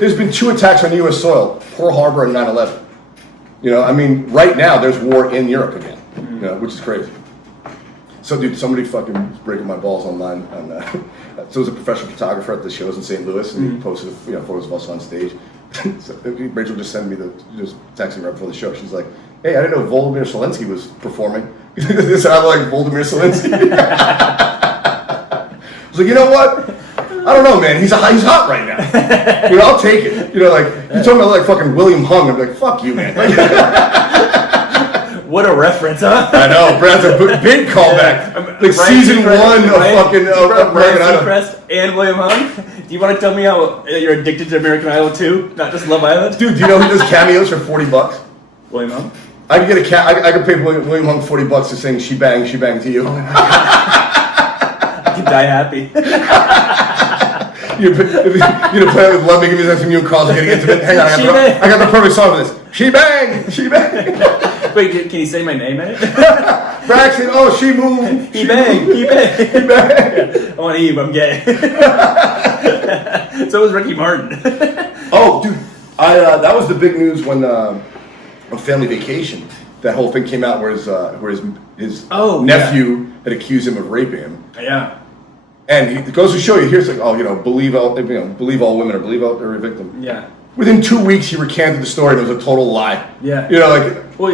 There's been 2 attacks on U.S. soil: Pearl Harbor and 9/11. Right now there's war in Europe again, which is crazy. So, dude, somebody fucking was breaking my balls online. So it was a professional photographer at the shows in St. Louis, and he posted photos of us on stage. So Rachel just sent me just texting right before the show. She's like, "Hey, I didn't know Volodymyr Zelensky was performing." This I like Volodymyr Zelensky. I was like, you know what? I don't know, man. He's hot right now. I'll take it. You told me I look like fucking William Hung. I'm like, fuck you, man. What a reference, huh? I know, Brad's a big callback. Season 1 of fucking American Idol. Seacrest and William Hung. Do you want to tell me how you're addicted to American Idol too, not just Love Island? Dude, do you know who does cameos for $40? William Hung. I could get I could pay William Hung $40 to sing "She Bang to You." I could die happy. You play with Love Me, give me that from you and Carl's getting intimate. Hang on, I got the perfect song for this. She bang. Wait, can you say my name in it? Braxton, she moved. He bang. Yeah. I want Eve, I'm gay. So was Ricky Martin. Oh, dude, that was the big news when on Family Vacation. That whole thing came out where his nephew had accused him of raping him. Yeah. And it goes to show you, here's like, believe all women or believe every victim. Yeah. Within 2 weeks, he recanted the story. And it was a total lie. Yeah. Well,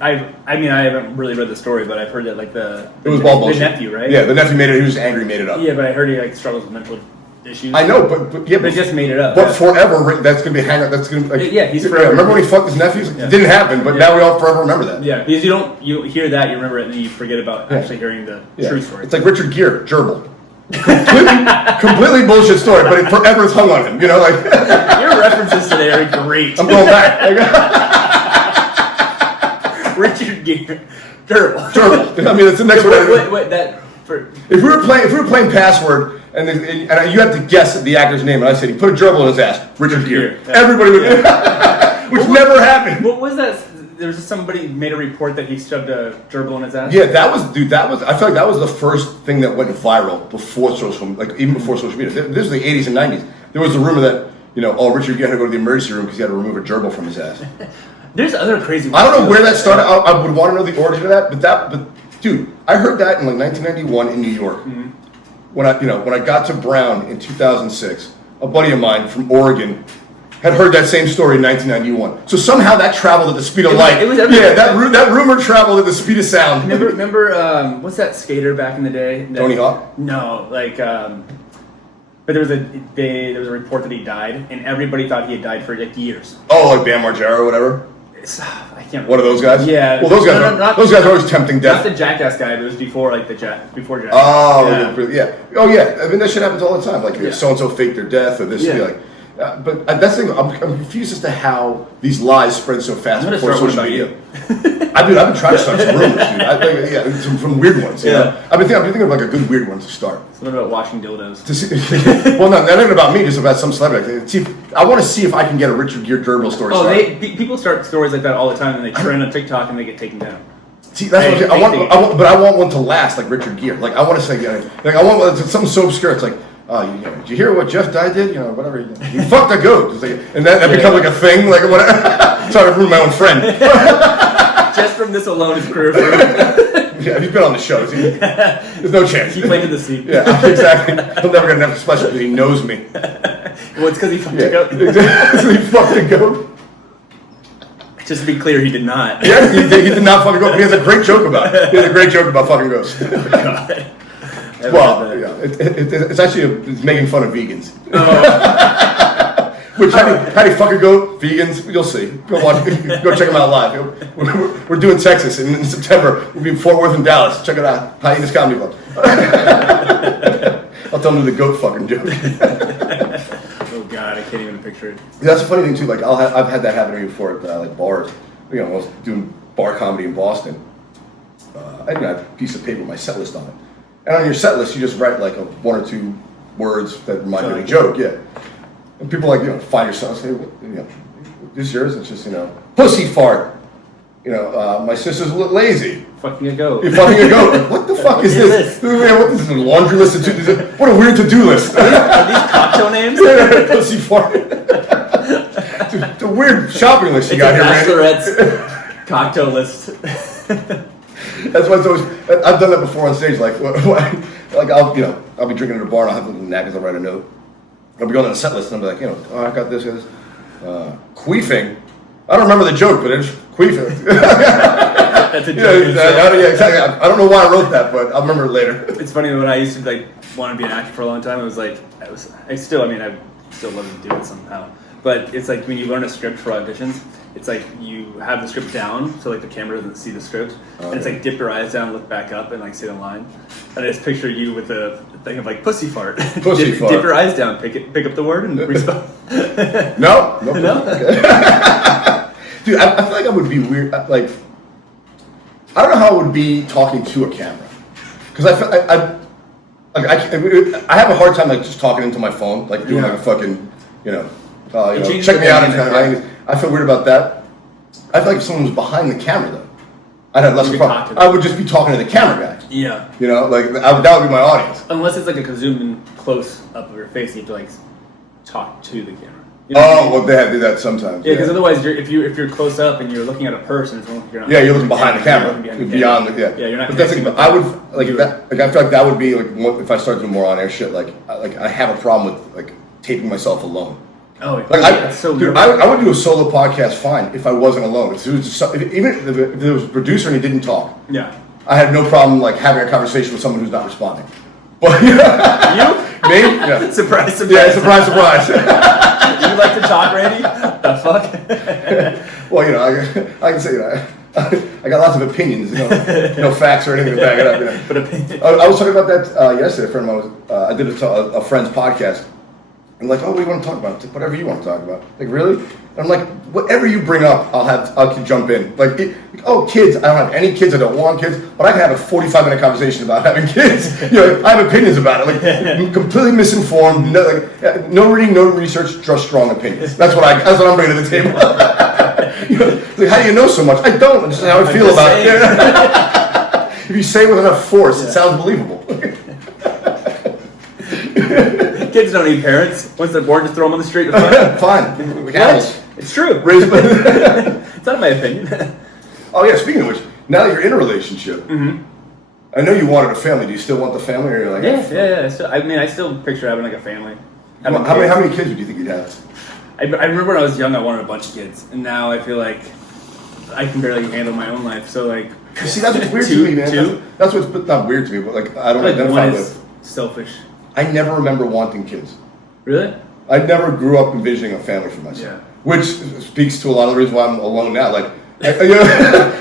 I haven't really read the story, but I've heard that the nephew, right? Yeah, the nephew made it. He was angry, made it up. Yeah, but I heard he struggles with mental issues. I know, but they just made it up. But forever, that's gonna be a hang up. That's gonna he's forever. Remember when he fucked his nephews? It didn't happen, but now we all forever remember that. Yeah, because you hear that, you remember it, and then you forget about actually hearing the true story. It's like Richard Gere, gerbil. completely bullshit story, but it forever is hung on him. Your references today are great. I'm going back. Richard Gere, gerbil. I mean, it's the next one. Wait, if we were playing Password, and you had to guess the actor's name, and I said he put a gerbil in his ass, Richard Gere. Yeah. Everybody would, which never happened. What was that? There was somebody made a report that he shoved a gerbil in his ass. Yeah, I feel like that was the first thing that went viral before even before social media. This was the 80s and 90s. There was a rumor that Richard Gere had to go to the emergency room because he had to remove a gerbil from his ass. There's other crazy. I don't know where that started. I would want to know the origin of that, but dude, I heard that in 1991 in New York. Mm-hmm. When I got to Brown in 2006, a buddy of mine from Oregon had heard that same story in 1991. So somehow that traveled at the speed of light. It was everywhere. Yeah, that rumor traveled at the speed of sound. Remember what's that skater back in the day? Tony Hawk? No, but there was a report that he died, and everybody thought he had died for years. Oh, like Bam Margera or whatever? I can't. One of those guys? Yeah. Well, those guys are always tempting death. Not the Jackass guy, but it was before Jackass. Oh, yeah. Oh, yeah. I mean, that shit happens all the time. Like, so-and-so faked their death, or this. Yeah. But that's the thing. I'm confused as to how these lies spread so fast before social media. I've been trying to start some rumors, dude. Some weird ones. I've been thinking of a good weird one to start. Something about washing dildos. Well, no, not even about me. Just about some celebrity. I want to see if I can get a Richard Gere gerbil story. People start stories like that all the time, and they trend on TikTok, and they get taken down. See, that's what I want one to last, like Richard Gere. Like I want to say, I want something so obscure. It's like. Did you hear what Jeff Dye did? Whatever. He fucked a goat. And that becomes like a thing. Like, whatever. Sorry to ruin my own friend. Just from this alone, his career. Yeah, he's been on the show. There's no chance. He planted the seed. Yeah, exactly. He'll never get enough special because he knows me. Well, it's because he fucked a goat. Exactly. He fucked a goat. Just to be clear, he did not. Yeah, he did not fuck a goat. He has a great joke about it. He has a great joke about fucking goats. Oh, God. Well, it's actually it's making fun of vegans. Oh. Which how do you fuck a goat? Vegans, you'll see. Go watch. Go check them out live. We're doing Texas in September. We'll be in Fort Worth and Dallas. Check it out. Hyenas Comedy Club. I'll tell them the goat fucking joke. Oh God, I can't even picture it. That's a funny thing too. Like I've had that happen to me before at bars. I was doing bar comedy in Boston. I had a piece of paper with my set list on it. And on your set list, you just write like one or two words that remind you of a joke, And people find yourself and say, this is yours? It's just, pussy fart. My sister's lazy. Fucking a goat. You're fucking a goat. Like, what the fuck is this? What is this, a laundry list? What a weird to-do list. Are these cocktail names? Pussy fart. It's a weird shopping list you got here, man. Bachelorette's cocktail list. That's why it's always. I've done that before on stage. Like I'll be drinking at a bar and I'll have little napkins. I'll write a note. I'll be going on a set list and I'll be like, I got this. Queefing. I don't remember the joke, but it's queefing. That's a joke. Yeah, exactly. I don't know why I wrote that, but I'll remember it later. It's funny when I used to want to be an actor for a long time. I still love to do it somehow. But it's like when you learn a script for auditions, it's like you have the script down, so the camera doesn't see the script, and it's like dip your eyes down, look back up, and say the line. And I just picture you with the thing of pussy fart. Pussy fart. Dip your eyes down, pick up the word, and respond. No. Okay. Dude, I feel like I would be weird. I don't know how I would be talking to a camera, because I have a hard time just talking into my phone, doing a fucking check me out. I feel weird about that. I feel like if someone was behind the camera, though, I'd have less of a problem. I would just be talking to the camera guy. Yeah. That would be my audience. Unless it's a zoom in close up of your face, you have to talk to the camera. You know what I mean? Well, they do that sometimes. Yeah, because otherwise, if you're close up and you're looking at a person, you're not. Yeah, you're looking behind the camera, beyond the. Yeah, you're not. But that's I would like that. Like I feel like that would be like if I start doing more on air shit. Like I have a problem with like taping myself alone. Oh, like that's so dude, I would do a solo podcast fine if I wasn't alone. If it was just, even if there was a producer and he didn't talk. Yeah. I had no problem like having a conversation with someone who's not responding. But you? Me? Yeah. Surprise, surprise. Yeah, surprise. You like to talk, Randy? The fuck? Well, I can say I got lots of opinions, no facts or anything to back it up. But opinion. I was talking about that yesterday. A friend of mine I did a friend's podcast. I'm like, oh, what do you want to talk about? Like, whatever you want to talk about. Like, really? And I'm like, whatever you bring up, I can jump in. Like, kids. I don't have any kids. I don't want kids. But I can have a 45-minute conversation about having kids. I have opinions about it. Like, I'm completely misinformed. No reading, no research, just strong opinions. That's what I'm bringing to the table. Like, how do you know so much? I don't. It's just how I feel about it. If you say it with enough force, it sounds believable. Kids don't need parents. Once they're born, just throw them on the street. Fine. What? It's true. It's not my opinion. Oh yeah. Speaking of which, now that you're in a relationship, I know you wanted a family. Do you still want the family, or you're like? Yeah. I still picture having like a family. How many kids would you think you'd have? I remember when I was young, I wanted a bunch of kids, and now I feel like I can barely handle my own life. So like, see, that's what's weird to me, man. That's what's not weird to me, but like I don't identify with. Selfish. I never remember wanting kids. Really? I never grew up envisioning a family for myself, which speaks to a lot of the reasons why I'm alone now. Like,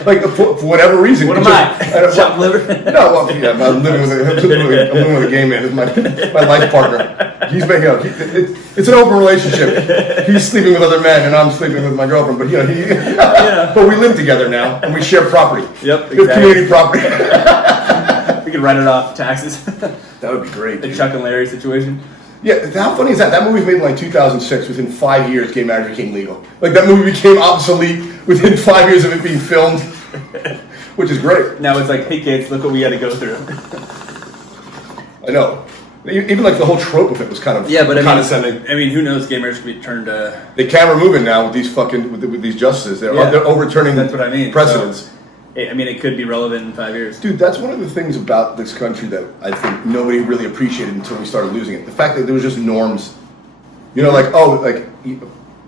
like for whatever reason. What am I? Chopped liver? No, I'm living with a gay man. It's my life partner. He's making up. It's an open relationship. He's sleeping with other men, and I'm sleeping with my girlfriend. But but we live together now, and we share property. Yep, exactly. Community property. We can write it off taxes. That would be great. The Chuck and Larry situation. Yeah, how funny is that? That movie was made in like 2006. Within 5 years, gay marriage became legal. Like that movie became obsolete within 5 years of it being filmed, which is great. Now it's like, hey kids, look what we had to go through. I know. Even like the whole trope of it was kind of condescending. I mean, who knows? Gay marriage could be turned. The camera moving now with these with these justices. They're overturning. That's what I mean. Precedents. So, it could be relevant in 5 years. Dude, that's one of the things about this country that I think nobody really appreciated until we started losing it. The fact that there was just norms. The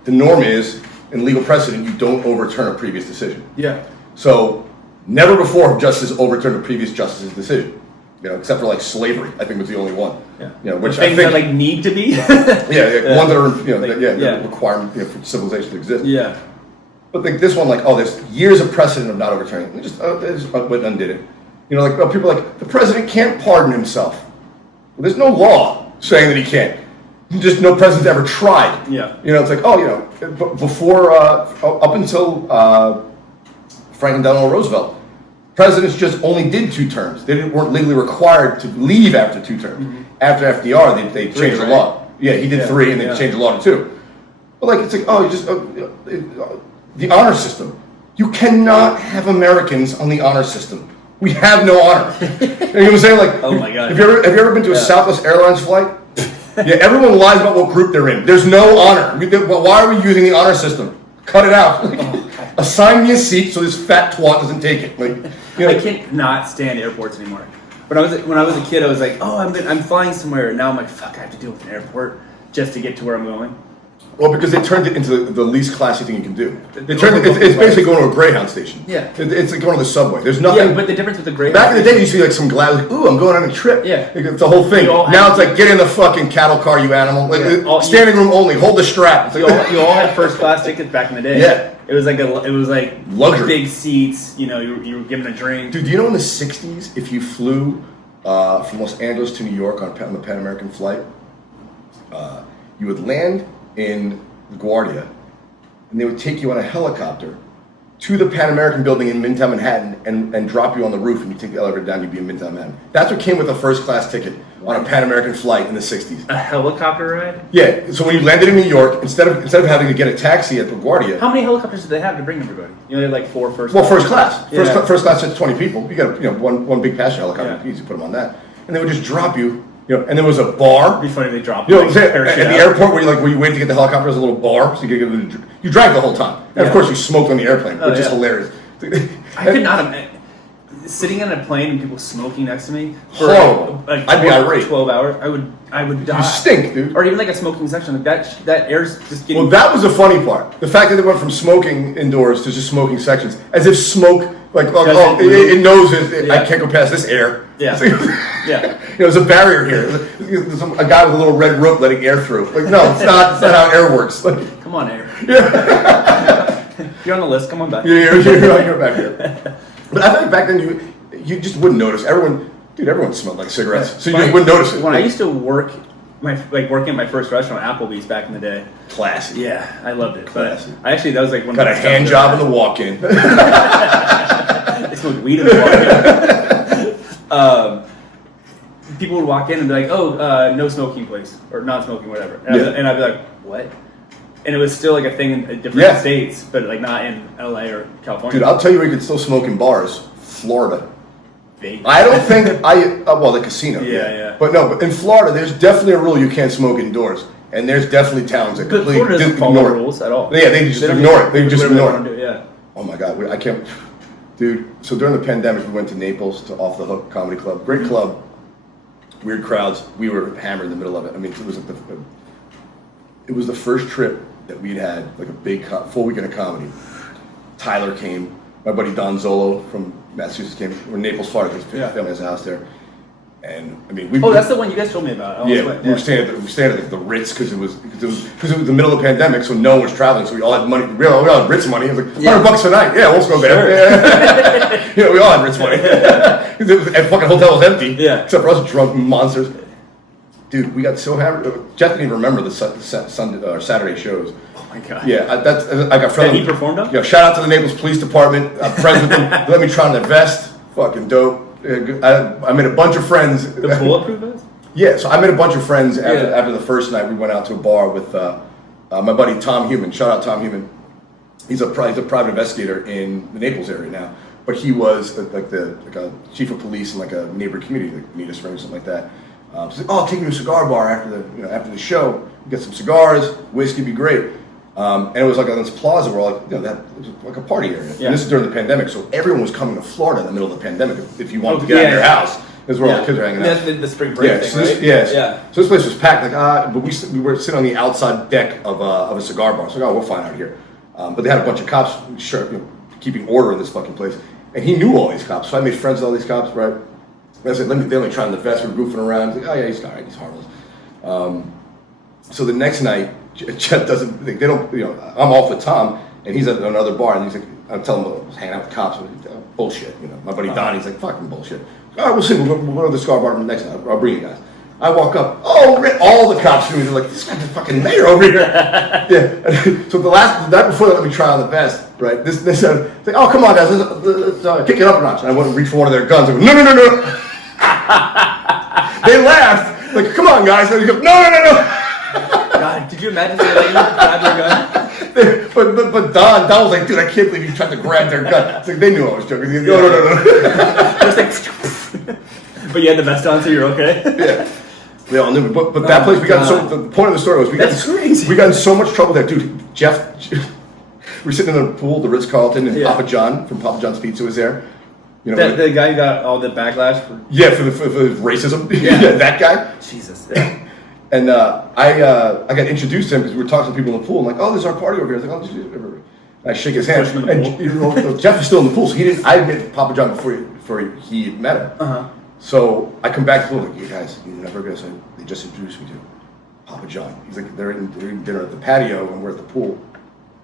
norm is, in legal precedent, you don't overturn a previous decision. Yeah. So, never before have justices overturned a previous justice's decision. Except for like slavery, I think was the only one. Yeah. Which things that like need to be. Ones that are that require for civilization to exist. Yeah. But like this one, there's years of precedent of not overturning. They just went and undid it. People are like, the president can't pardon himself. Well, there's no law saying that he can't. Just no president ever tried. Yeah. It's like, before, up until Franklin Delano Roosevelt, presidents just only did 2 terms. They weren't legally required to leave after 2 terms. Mm-hmm. After FDR, they changed the law. Yeah, he did 3, and they changed the law to 2. But it's like, the honor system. You cannot have Americans on the honor system. We have no honor. You know what I'm saying? Like, oh my God. Have you ever been to a Southwest Airlines flight? Everyone lies about what group they're in. There's no honor. Why are we using the honor system? Cut it out. Assign me a seat so this fat twat doesn't take it. I can't not stand airports anymore. When I was a kid, I was like, I'm flying somewhere, and now I'm like, fuck, I have to deal with an airport just to get to where I'm going. Well, because they turned it into the least classy thing you can do. It's basically going to a Greyhound station. Yeah. It's like going to the subway. There's nothing. Yeah, but the difference with the Greyhound. Back in the day, you see like some glad, like, ooh, I'm going on a trip. Yeah. It's the whole thing. Now it's like, get in the fucking cattle car, you animal. Like standing room only. Hold the strap. You all had first class tickets back in the day. Yeah. It was like luxury. Big seats. You were given a drink. Dude, do you know in the '60s, if you flew from Los Angeles to New York on the Pan American flight, you would land in LaGuardia, and they would take you on a helicopter to the Pan American building in Midtown Manhattan and drop you on the roof, and you take the elevator down, you'd be in Midtown Manhattan. That's what came with a first class ticket on a Pan American flight in the 60s. A helicopter ride? Yeah, so when you landed in New York, instead of having to get a taxi at LaGuardia... How many helicopters did they have to bring everybody? They had like 4 first class. Well, first class. First class fits 20 people. You got one big passenger helicopter, you can easily put them on that. And they would just drop you and there was a bar. It'd be funny if they dropped. At the airport where you wait to get the helicopter, there's a little bar, so you drank the whole time, and of course you smoked on the airplane, which is hilarious. I could not imagine sitting on a plane and people smoking next to me for I'd be irate. 12 hours. I would die. You stink, dude. Or even like a smoking section, like that air's just getting. Well, that was the funny part. The fact that they went from smoking indoors to just smoking sections, as if smoke it knows I can't go past this air. Yeah. Yeah. There's a barrier here. There's a guy with a little red rope letting air through. Like, no, it's not how air works. Like, come on, air. Yeah. You're on the list. Come on back. You're back here. But I think back then you just wouldn't notice. Everyone smelled like cigarettes, so you just wouldn't notice it. When I used to working at my first restaurant, Applebee's, back in the day. Classy. Yeah, I loved it. Classy. But that was like one. Got a hand job in the walk-in. They smoked weed in the walk-in. People would walk in and be like, "Oh, no smoking place," or "not smoking," whatever. And I'd be like, "What?" And it was still like a thing in different states, but like not in LA or California. Dude, I'll tell you where you can still smoke in bars. Florida. Vegas. I don't think the casino. Yeah. But in Florida, there's definitely a rule you can't smoke indoors, and there's definitely towns that completely Florida doesn't follow the rules at all. Yeah, they just ignore it. They just ignore it. Yeah. Oh my God, I can't, dude. So during the pandemic, we went to Naples to Off the Hook Comedy Club. Great club, weird crowds. We were hammered in the middle of it. I mean, it was the first trip that we'd had, like a big full weekend of comedy. Tyler came. My buddy Don Zolo from Massachusetts came. We're in Naples, Florida. His family has a house there. And I mean, that's the one you guys told me about. We were staying at the Ritz because it was the middle of the pandemic, so no one was traveling, so we all had money. We all had Ritz money. It was like $100 a night. Yeah, let's go there. Sure. We all had Ritz money. And fucking hotel was empty. Yeah. Except for us drunk monsters. Dude, we got so hammered. Jeff didn't even remember the Sunday or Saturday shows. Oh my God. Yeah, I got friends. That he performed on? Yeah, shout out to the Naples Police Department. I'm friends with them. Let me try on their vest. Fucking dope. I made a bunch of friends. The bulletproof vest? Yeah, so I made a bunch of friends after the first night. We went out to a bar with my buddy Tom Human. Shout out Tom Human. He's a private investigator in the Naples area now, but he was like a chief of police in like a neighboring community, like Nita Springs, something like that. So he's like, "Oh, take me to a cigar bar after the show. Get some cigars, whiskey, be great." And it was like on this plaza where that it was like a party area. Yeah. And this is during the pandemic, so everyone was coming to Florida in the middle of the pandemic if you wanted to get out of your house. This is where all the kids are hanging out. That's the spring break thing, right? So this place was packed. But we were sitting on the outside deck of a cigar bar. So we'll find out here. But they had a bunch of cops keeping order in this fucking place. And he knew all these cops, so I made friends with all these cops, right? And I said, they only tried on the vest, we're goofing around. He's like, "Oh yeah, he's all right, he's harmless." So the next night, Jeff doesn't. They don't. I'm off with Tom, and he's at another bar, and he's like, I'm telling him I was hanging out with cops. Bullshit. My buddy Donnie's like, "Fucking bullshit." All right, we'll see. We'll go to the cigar bar next night. I'll bring you guys. I walk up. Oh, all the cops knew me. They're like, "This guy's the fucking mayor over here." Yeah. So the night before they let me try on the vest, right? They said, "Oh, come on, guys, let's kick it up a notch." And I went and reached for one of their guns. I go, "No." They laughed. Like, "Come on, guys." And he goes, "No." God, did you imagine they let you grab their gun? But Don was like, "Dude, I can't believe you tried to grab their gun." It's like they knew I was joking. Goes, No. Just like, but you had the vest on, so you're okay. Yeah, they all knew. But that place, we got the point of the story was we got in so much trouble that dude Jeff. We were sitting in the pool, the Ritz Carlton, and Papa John from Papa John's Pizza was there. The guy who got all the backlash for for racism. Yeah, that guy. Jesus. Yeah. And I got introduced to him because we were talking to people in the pool. I'm like, "Oh, this is our party over here." I was like, "Oh, and I shake his hand. And Jeff is still in the pool, so he didn't. I met Papa John before he met him. Uh-huh. So I come back to the pool like, "You guys, you're never gonna say." They just introduced me to Papa John. He's like, they're eating dinner at the patio and we're at the pool.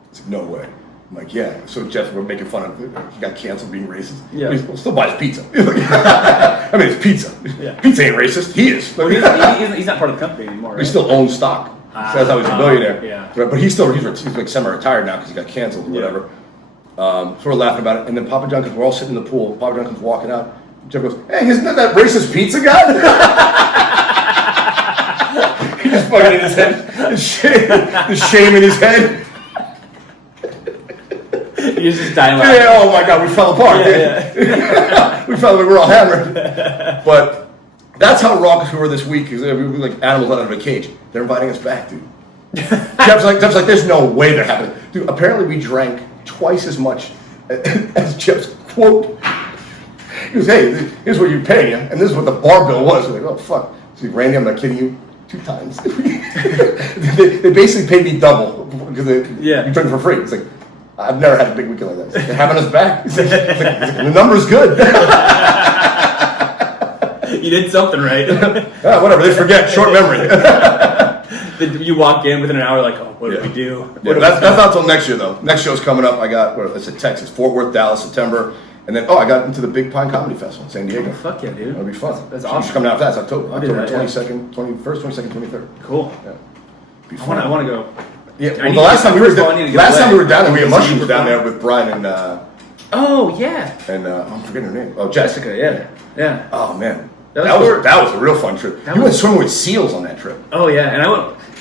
It's like, "No way." I'm like, "Yeah." So Jeff, we're making fun of him. He got canceled being racist. Yeah. He still buys pizza. I mean, it's pizza. Yeah. Pizza ain't racist. He is. Well, he's not part of the company anymore, right? He still owns stock. So that's how he's a billionaire. Yeah. But he's like semi-retired now because he got canceled or whatever. So we're laughing about it. And then Papa John, because we're all sitting in the pool, Papa John comes walking out. Jeff goes, "Hey, isn't that racist pizza guy?" He just fucking in his head. The shame in his head. You just die laughing. Yeah, oh my God, we fell apart. Yeah. We were all hammered. But That's how raucous we were this week, because we were like animals out of a cage. They're inviting us back, dude. Jeff's like, there's no way they're happening. Dude, apparently we drank twice as much as Jeff's quote. He goes, hey, here's what you're paying, and this is what the bar bill was. We're like, oh, fuck. So Randy, I'm not kidding you, 2 times. they basically paid me double because you drink for free. It's like, I've never had a big weekend like that. They're having us back. It's like, the number's good. You did something right. Whatever, they forget. Short memory. You walk in within an hour, like, oh, what did we do? That's not till next year, though. Next show's coming up. I got, it's in Texas, Fort Worth, Dallas, September. And then, I got into the Big Pine Comedy Festival in San Diego. Oh, fuck yeah, dude. That'll be fun. That's awesome. It's coming out fast. October. I'll do that, 22nd, 21st, 22nd, 23rd. Cool. Yeah. I want to go. Yeah, well, the last time we were down there, we had mushrooms down there with Brian and... oh, yeah. And I'm forgetting her name. Oh, Jessica, yeah. Oh, man. That was a real fun trip. You went swimming with seals on that trip. Oh, yeah. And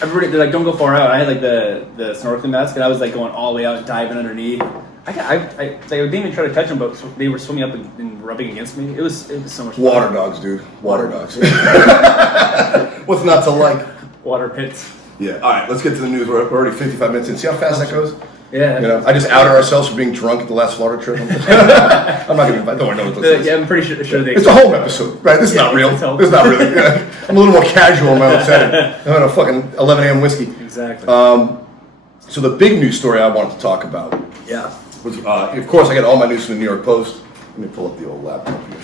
everybody, they're like, don't go far out. I had like the snorkeling mask, and I was like going all the way out and diving underneath. I didn't even try to touch them, but they were swimming up and rubbing against me. It was so much fun. Water dogs, dude. Water dogs. What's not to like? Water pits. Yeah. All right, let's get to the news. We're already 55 minutes in. See how fast that goes? Yeah. I just outed ourselves for being drunk at the last Florida trip. I'm not going to. Don't know what this is. Yeah, I'm pretty sure they. It's a home episode, right? This is not real. This is not really. I'm a little more casual in my own setting. I'm having a fucking 11 a.m. whiskey. Exactly. So the big news story I wanted to talk about. Yeah. Was, of course, I get all my news from the New York Post. Let me pull up the old laptop here.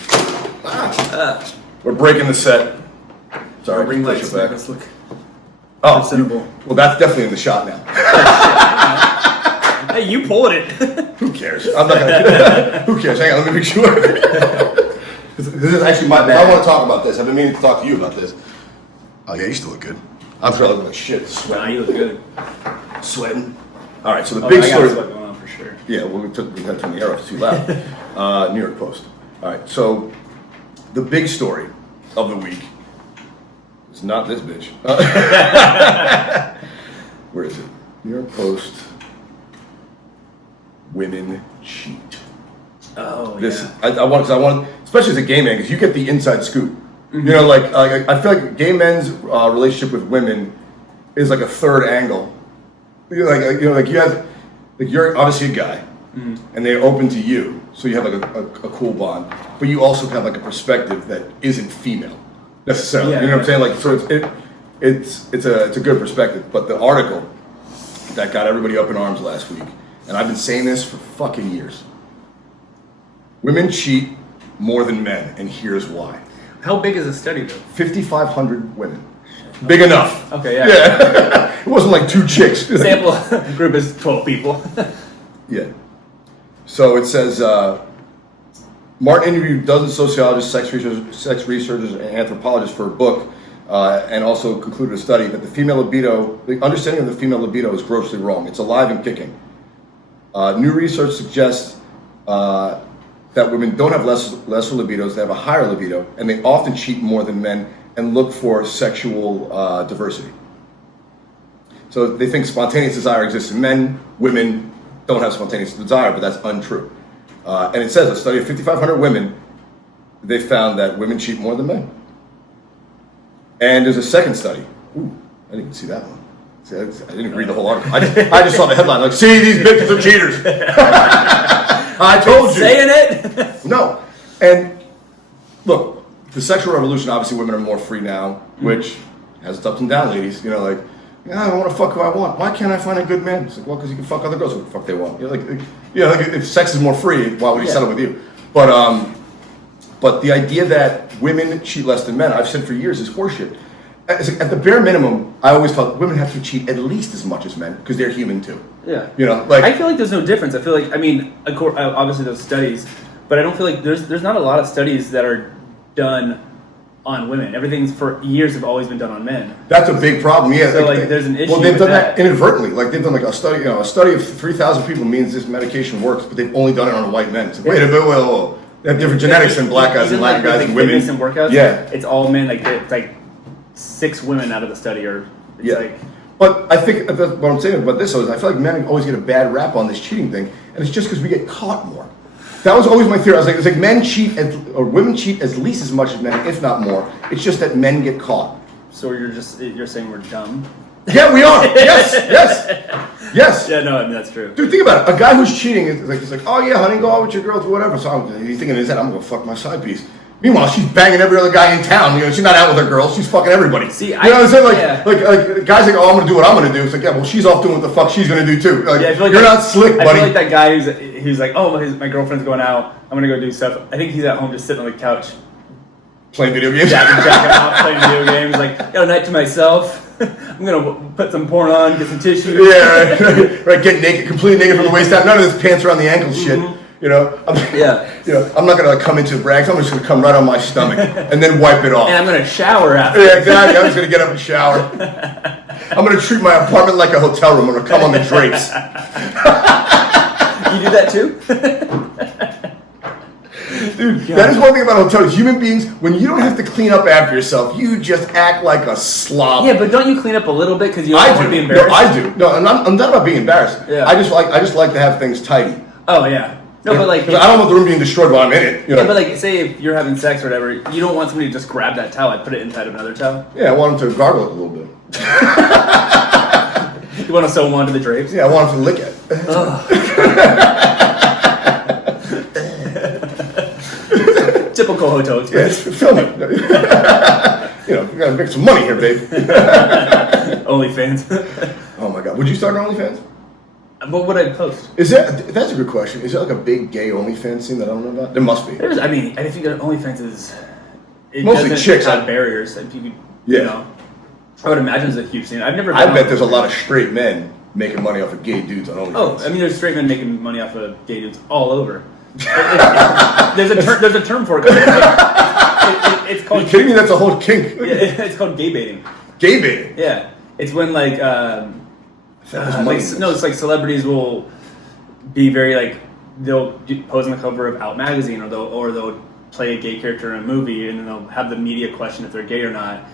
We're breaking the set. Sorry, ring push lights. it back. Let's look. Oh, presentable. Well, that's definitely in the shot now. Hey, you pulling it? Who cares? I'm not gonna. Who cares? Hang on, let me make sure. This is actually my bad. I want to talk about this. I've been meaning to talk to you about this. Oh yeah, you still look good. I'm sure I look like shit. Nah, you look good. Sweating. All right, so the big story. Sweat going on for sure. Yeah, well, we had to turn the air off. It's too loud. New York Post. All right, so the big story of the week is not this bitch. Where is it? New York Post. Women cheat. Oh, this, yeah. I want, especially as a gay man, because you get the inside scoop. Mm-hmm. You know, like I feel like gay men's relationship with women is like a third angle. You have, like you're obviously a guy, and they're open to you, so you have like a cool bond. But you also have like a perspective that isn't female necessarily. Yeah, you know what I'm saying? Like, so it's a good perspective. But the article that got everybody up in arms last week, and I've been saying this for fucking years. Women cheat more than men, and here's why. How big is the study though? 5,500 women. Big enough. Okay, yeah. It wasn't like 2 chicks. Sample group is 12 people. Yeah. So it says, Martin interviewed dozens of sociologists, sex researchers, and anthropologists for a book, and also concluded a study that the understanding of the female libido is grossly wrong. It's alive and kicking. New research suggests that women don't have lesser libidos, they have a higher libido, and they often cheat more than men and look for sexual diversity. So they think spontaneous desire exists in men, women don't have spontaneous desire, but that's untrue. And it says, a study of 5,500 women, they found that women cheat more than men. And there's a second study. Ooh, I didn't even see that one. See, I didn't read the whole article. I just saw the headline, like, see, these bitches are cheaters. I told you. Saying it? No. And look, the sexual revolution, obviously women are more free now, which has its ups and downs, ladies. You know, like, I want to fuck who I want. Why can't I find a good man? It's like, well, because you can fuck other girls who the fuck they want. You're like, if sex is more free, why would he settle with you? But the idea that women cheat less than men, I've said for years, is horseshit. At the bare minimum, I always felt women have to cheat at least as much as men because they're human too. Yeah. You know, like I feel like there's no difference. I feel like, obviously those studies, but I don't feel like there's not a lot of studies that are done on women. Everything's for years have always been done on men. That's a big problem. Yeah. So there's an issue. Well, they've with done that inadvertently. Like they've done like a study. A study of 3,000 people means this medication works, but they've only done it on white men. It's like, wait a minute, whoa. They have different genetics than black guys and Latin guys and women. Fitness and workouts. Yeah. It's all men. It's like 6 women out of the study are. But I think what I'm saying about this is I feel like men always get a bad rap on this cheating thing, and it's just because we get caught more. That was always my theory. I was like, it's like men cheat, or women cheat at least as much as men, if not more. It's just that men get caught. So you're saying we're dumb? Yeah, we are. Yes. Yeah, no, I mean, that's true. Dude, think about it. A guy who's cheating is like, oh yeah, honey, go out with your girl, do whatever. So he's thinking in his head, I'm gonna fuck my side piece. Meanwhile, she's banging every other guy in town. You know, she's not out with her girls. She's fucking everybody. See, you know what I'm saying? Like guys like, oh, I'm gonna do what I'm gonna do. It's like, yeah, well, she's off doing what the fuck she's gonna do too. Like, I feel like you're not slick, buddy. I feel like that guy who's like, oh, my girlfriend's going out. I'm gonna go do stuff. I think he's at home just sitting on the couch playing video games. Jacking off, playing video games. Like, got a night to myself. I'm gonna put some porn on, get some tissue. Yeah, right. Get naked, completely naked from the waist down. None of this pants around the ankles shit. You know, I'm not gonna like, come into Braxton. I'm just gonna come right on my stomach and then wipe it off. And I'm gonna shower after. Yeah, exactly. I'm just gonna get up and shower. I'm gonna treat my apartment like a hotel room. I'm gonna come on the drapes. You do that too? Dude, that is one thing about hotels. Human beings, when you don't have to clean up after yourself, you just act like a slob. Yeah, but don't you clean up a little bit because you don't want to be embarrassed? No, I do. No, and I'm not about being embarrassed. Yeah. I just like to have things tidy. Oh yeah. No, but like, I don't want the room being destroyed while I'm in it. You know? Yeah, but like, say if you're having sex or whatever, you don't want somebody to just grab that towel and put it inside of another towel. Yeah, I want them to gargle it a little bit. You want to sew them onto the drapes? Yeah, I want them to lick it. Typical hotel experience. Yes, film it. You know, we gotta make some money here, babe. OnlyFans. Oh my god, would you start an OnlyFans? What would I post? That's a good question. Is there like a big gay OnlyFans scene that I don't know about? There must be. I think that OnlyFans is mostly chicks. Have barriers. You know, I would imagine it's a huge scene. I've never. I bet there's a lot of straight men making money off of gay dudes on OnlyFans. Oh, I mean, there's straight men making money off of gay dudes all over. There's a term for it. It's called. Are you kidding me? That's a whole kink. Yeah, it's called gay baiting. Gay baiting. Yeah, it's when like. It's like celebrities will be very like they'll pose on the cover of Out magazine or they'll play a gay character in a movie and then they'll have the media question if they're gay or not,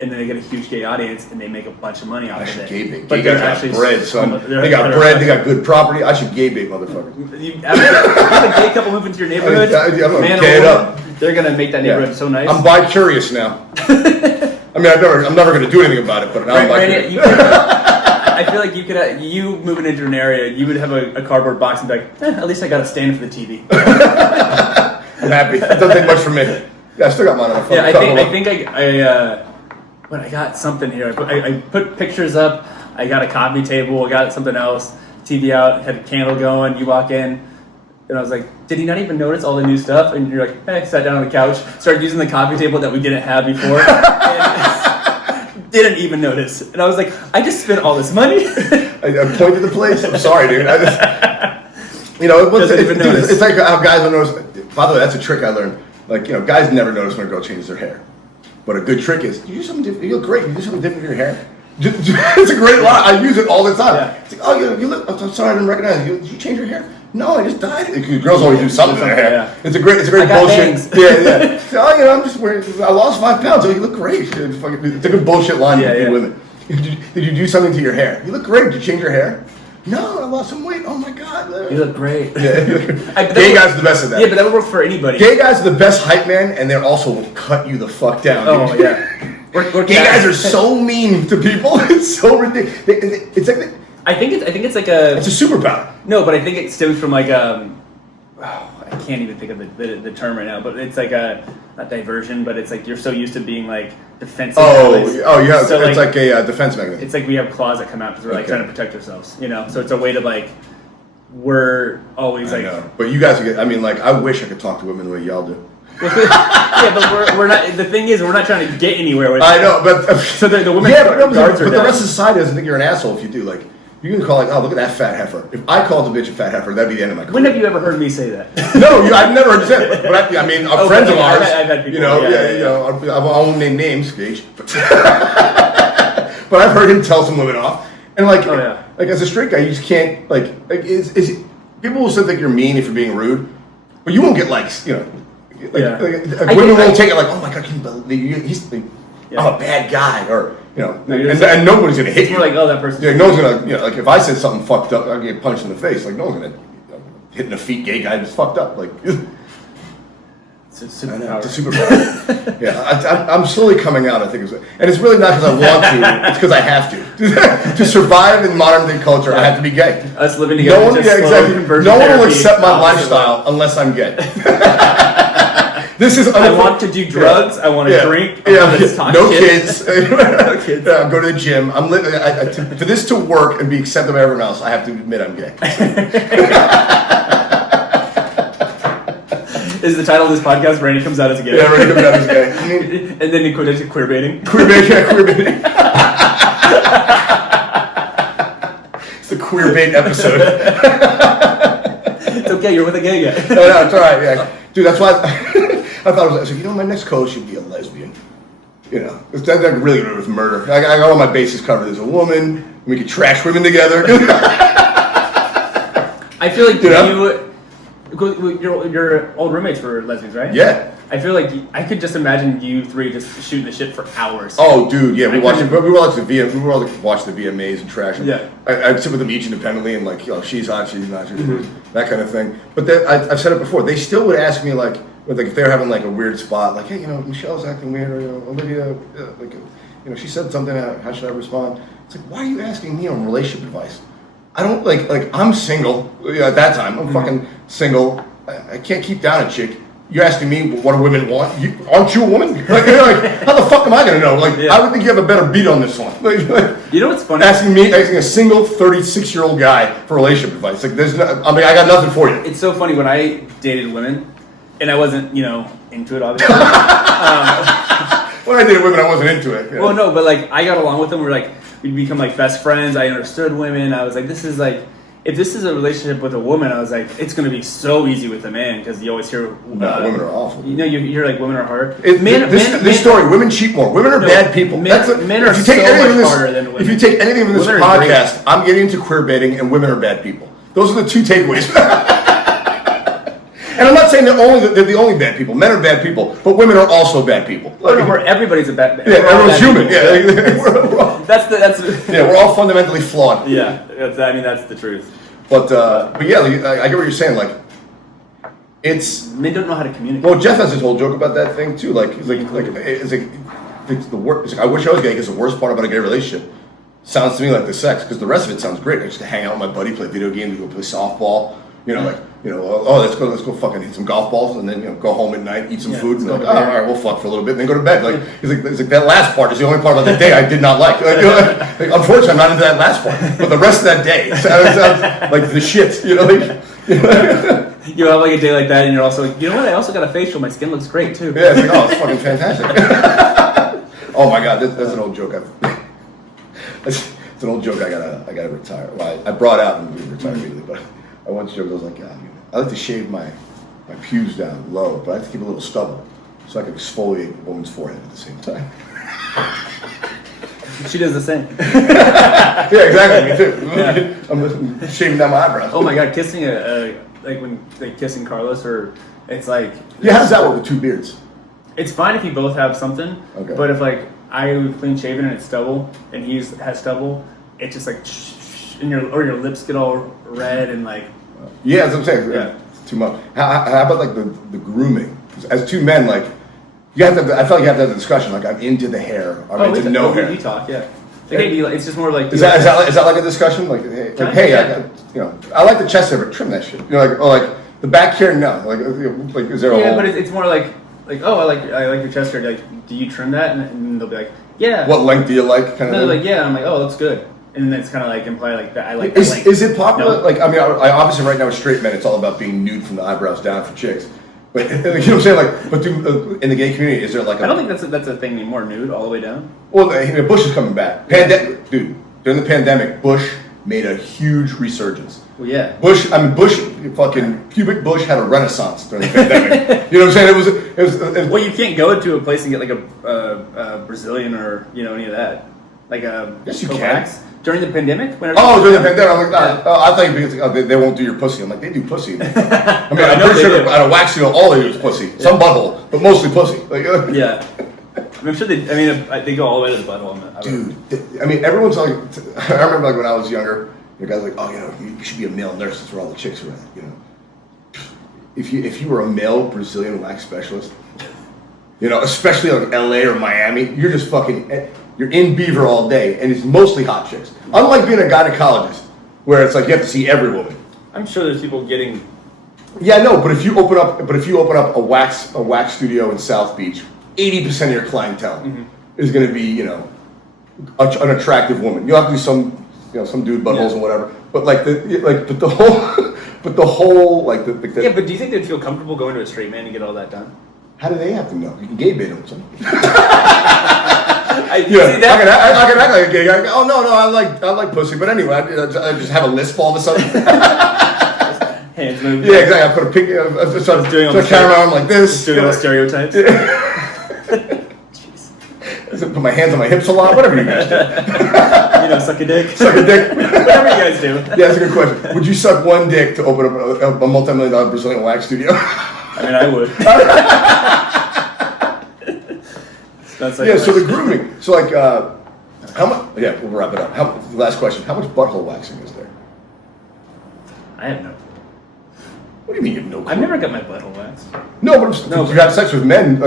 and then they get a huge gay audience and they make a bunch of money off of it. Gay bait. But they're actually bread, son. They got bread. They got good property. I should gay bait, motherfucker. You have a gay couple move into your neighborhood. They're gonna make that neighborhood so nice. I'm bi-curious now. I mean, I'm never gonna do anything about it, but I'm bi-curious. I feel like you moving into an area, you would have a cardboard box and be like, at least I got a stand for the TV. I'm happy. It doesn't take much for me. Yeah, I still got mine on my phone. Yeah, I think I got something here. I put pictures up. I got a coffee table. I got something else. TV out. Had a candle going. You walk in. And I was like, did he not even notice all the new stuff? And you're like, hey, sat down on the couch. Started using the coffee table that we didn't have before. Didn't even notice. And I was like, I just spent all this money. I pointed the place. I'm sorry, dude. It's like how guys don't notice. By the way, that's a trick I learned. Like, you know, guys never notice when a girl changes their hair. But a good trick is, you do something different. You look great. You do something different with your hair. It's a great line. I use it all the time. Yeah. It's like, oh, you look. I'm sorry, I didn't recognize you. Did you change your hair? No, I just dyed it. Girls always do something to their hair. Yeah. It's a great bullshit. Yeah. Oh, you know, I'm just wearing. I lost 5 pounds. Oh, you look great. It's a good bullshit line for women. Did you do something to your hair? You look great. Did you change your hair? No, I lost some weight. Oh my god. You look great. Yeah. Gay guys are the best at that. Yeah, but that would work for anybody. Gay guys are the best hype man, and they also will cut you the fuck down. Oh yeah. Gay guys are so mean to people. It's so ridiculous. It's like. I think it's like a. It's a superpower. No, but I think it stems from like I can't even think of the term right now. But it's like not diversion, but it's like you're so used to being like defensive. Yeah. So it's like a defense mechanism. It's like we have claws that come out because we're like trying to protect ourselves. You know, so it's a way to like we're always like. Know. But you guys, I mean, like I wish I could talk to women the way y'all do. Yeah, but we're not. The thing is, we're not trying to get anywhere with it. I know, but so the women. Yeah, but the rest of society doesn't think you're an asshole if you do. Like. You can call like, oh, look at that fat heifer. If I called a bitch a fat heifer, that'd be the end of my career. When have you ever heard me say that? No, I've never heard you say it. But I mean, friends of ours, I've had people, I won't name names, Gage. But I've heard him tell some women off. And like as a straight guy, you just can't, people will still think you're mean if you're being rude, but you won't get likes, you know. Women won't take it like, oh my God, can you believe I'm a bad guy, or you know, and nobody's gonna hit you. It's more like, oh, that person. Yeah, no one's gonna, like if I said something fucked up, I'd get punched in the face. Like no one's gonna hitting a feet gay guy is fucked up. Like, it's a superpower. It's a superpower. Yeah, I'm slowly coming out. I think, and it's really not because I want to. It's because I have to. To survive in modern day culture, I have to be gay. Us living together. No one will accept my lifestyle unless I'm gay. This is. I want to do drugs. I want to drink. No kids. No kids. Go to the gym. For this to work and be accepted by everyone else, I have to admit I'm gay. Is the title of this podcast Randy comes out as gay? Yeah, Randy comes out as gay. And then in quotation, queer baiting. Queer baiting. It's the queer bait episode. It's okay, you're with a gay guy. No, it's all right. Yeah. Dude, that's why I thought I was like, my next co should be a lesbian. That really with murder. I got all my bases covered. There's a woman. We could trash women together. I feel like your old roommates were lesbians, right? Yeah. I feel like I could just imagine you three just shooting the shit for hours. Oh, dude, yeah, we were watching the VMAs and trash. Yeah. I'd sit with them each independently and like, she's hot, she's not, that kind of thing. But I've said it before. They still would ask me like if they're having like a weird spot, like, hey, Michelle's acting weird, or Olivia, she said something. How should I respond? It's like, why are you asking me on relationship advice? I don't like I'm single at that time. I'm fucking single. I can't keep down a chick. You're asking me what do women want? Aren't you a woman? Like, how the fuck am I gonna know? Like, I would think you have a better beat on this one. You know what's funny? Asking a single 36-year-old guy for relationship advice. Like, I got nothing for you. It's so funny when I dated women, and I wasn't, into it obviously. When I dated women, I wasn't into it. Well, no, but like I got along with them. We'd become like best friends. I understood women. I was like, this is like. If this is a relationship with a woman, I was like, it's going to be so easy with a man because you always hear women are awful. You hear like women are hard. This story, women cheat more. Women are bad people. Men are so much harder than women. If you take anything from this podcast, I'm getting into queer baiting and women are bad people. Those are the two takeaways. And I'm not saying they're the only bad people. Men are bad people, but women are also bad people. Everybody's a bad. Yeah, everyone's human. Yeah, that's. Yeah, we're all fundamentally flawed. Yeah, that's the truth. But yeah, I get what you're saying. Like, men don't know how to communicate. Well, Jeff has his whole joke about that thing too. Like, it's the worst. I wish I was gay because the worst part about a gay relationship sounds to me like the sex, because the rest of it sounds great. I just hang out with my buddy, play video games, go play softball. Let's go fucking hit some golf balls, and then go home at night, eat some food, and all right, we'll fuck for a little bit, and then go to bed. Like it's like that last part is the only part about the day I did not like. Unfortunately, I'm not into that last part, but the rest of that day sounds like the shit. You have like a day like that, and you're also like, what? I also got a facial. My skin looks great too. Yeah, it's like, it's fucking fantastic. Oh my god, that's an old joke. It's an old joke. I gotta retire. Well, I brought out and retired immediately, but. I once joked, I was like, I like to shave my pubes down low, but I like to keep a little stubble so I can exfoliate a woman's forehead at the same time. She does the same. Yeah, exactly. Me too. Yeah. I'm shaving down my eyebrows. Oh my god, kissing kissing Carlos, or it's like. Yeah, how does that work with two beards? It's fine if you both have something. Okay. But if I clean shaven and it's stubble, and he has stubble, it's just like. And your lips get all red and like. Yeah, that's what I'm saying. Yeah, it's too much. How about the grooming? As two men, you have to. I feel like you have to have a discussion. Like, I'm into the hair. I'm into no hair. We talk, yeah. It's just more like. Is that like a discussion? I like the chest hair, but trim that shit. Like the back hair, no. Like is there a? Yeah, but it's more like I like your chest hair. Like, do you trim that? And they'll be like, yeah. What length do you like? Kind of. They're like, yeah. I'm like, oh, looks good. And then it's kind of like implied like that. I like. Is it popular? No. I obviously right now with straight men, it's all about being nude from the eyebrows down for chicks. But you know what I'm saying? But in the gay community, is there I don't think that's a thing anymore. Nude all the way down. Well, Bush is coming back. Dude, during the pandemic, Bush made a huge resurgence. Well, yeah. Bush, fucking pubic Bush had a renaissance during the pandemic. You know what I'm saying? It was. Well, you can't go to a place and get like a Brazilian or any of that. Yes, you can. During the pandemic? During the pandemic, I'm like, I thought because they won't do your pussy. I'm like, they do pussy. I'm pretty sure at a wax seal, all they do is pussy. Some butthole, but mostly pussy. Yeah. I'm sure they go all the way to the butthole. Dude, everyone's like, I remember when I was younger, the guy's like, you should be a male nurse. That's where all the chicks are at, if you were a male Brazilian wax specialist, especially like LA or Miami, you're just you're in Beaver all day, and it's mostly hot chicks. Unlike being a gynecologist, where it's like you have to see every woman. I'm sure there's people getting. Yeah, no, but if you open up a wax studio in South Beach, 80% of your clientele is going to be, an attractive woman. You'll have to do some dude buttholes and whatever. But but the whole Yeah, but do you think they'd feel comfortable going to a straight man to get all that done? How do they have to know? You can gay bait them. So. I can act like a gay guy. Oh no, I like pussy. But anyway, I just have a lisp all of a sudden. Hands moving. Yeah, exactly. I put a pink. I started doing the camera arm like this. Doing all the stereotypes. Jeez. Put my hands on my hips a lot. Whatever you guys do. Suck a dick. Suck a dick. Whatever you guys do. Yeah, that's a good question. Would you suck one dick to open up a multi-million-dollar Brazilian wax studio? I mean, I would. That's like so the grooming. So how much? Yeah, we'll wrap it up. Last question. How much butthole waxing is there? I have no. What do you mean you have no clue? I've never got my butthole waxed. No, but you have sex with men.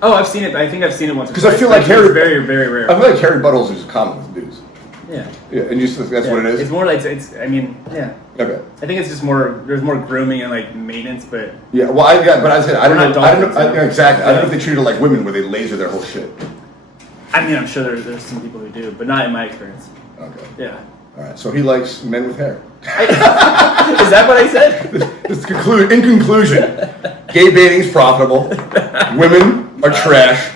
I've seen it. I think I've seen it once. Because I feel like hairy, very, very rare. I feel like hairy buttholes is common with dudes. Yeah. Yeah, and that's what it is. It's more like I mean, yeah. Okay. I think it's just more. There's more grooming and like maintenance, but. Yeah. Well, I said I don't know. Exactly. I don't know if they treat it like women where they laser their whole shit. I mean, I'm sure there's some people who do, but not in my experience. Okay. Yeah. All right. So he likes men with hair. Is that what I said? In conclusion, gay baiting is profitable. Women are trash,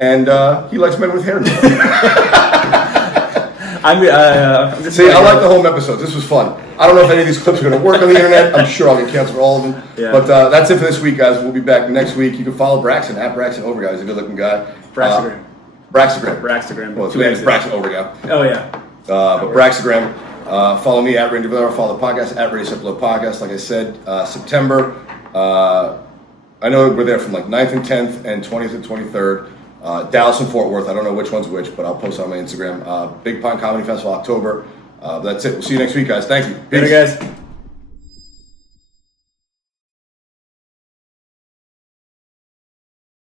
and he likes men with hair. I'm just See, I like the home episodes. This was fun. I don't know if any of these clips are going to work on the internet. I'm sure I'll get canceled for all of them. Yeah. But that's it for this week, guys. We'll be back next week. You can follow Braxton at Braxton Overgaauw. He's a good-looking guy. Braxton. Braxton. Well, his name is Braxton Overgaauw. Oh yeah. But Braxton. Follow me at Ranger Valero. Follow the podcast at Radio Sepulveda Podcast. Like I said, September. I know we're there from like 9th and 10th and 20th and 23rd. Dallas and Fort Worth. I don't know which one's which, but I'll post on my Instagram. Big Pine Comedy Festival, October. That's it. We'll see you next week, guys. Thank you. Peace. Later, guys.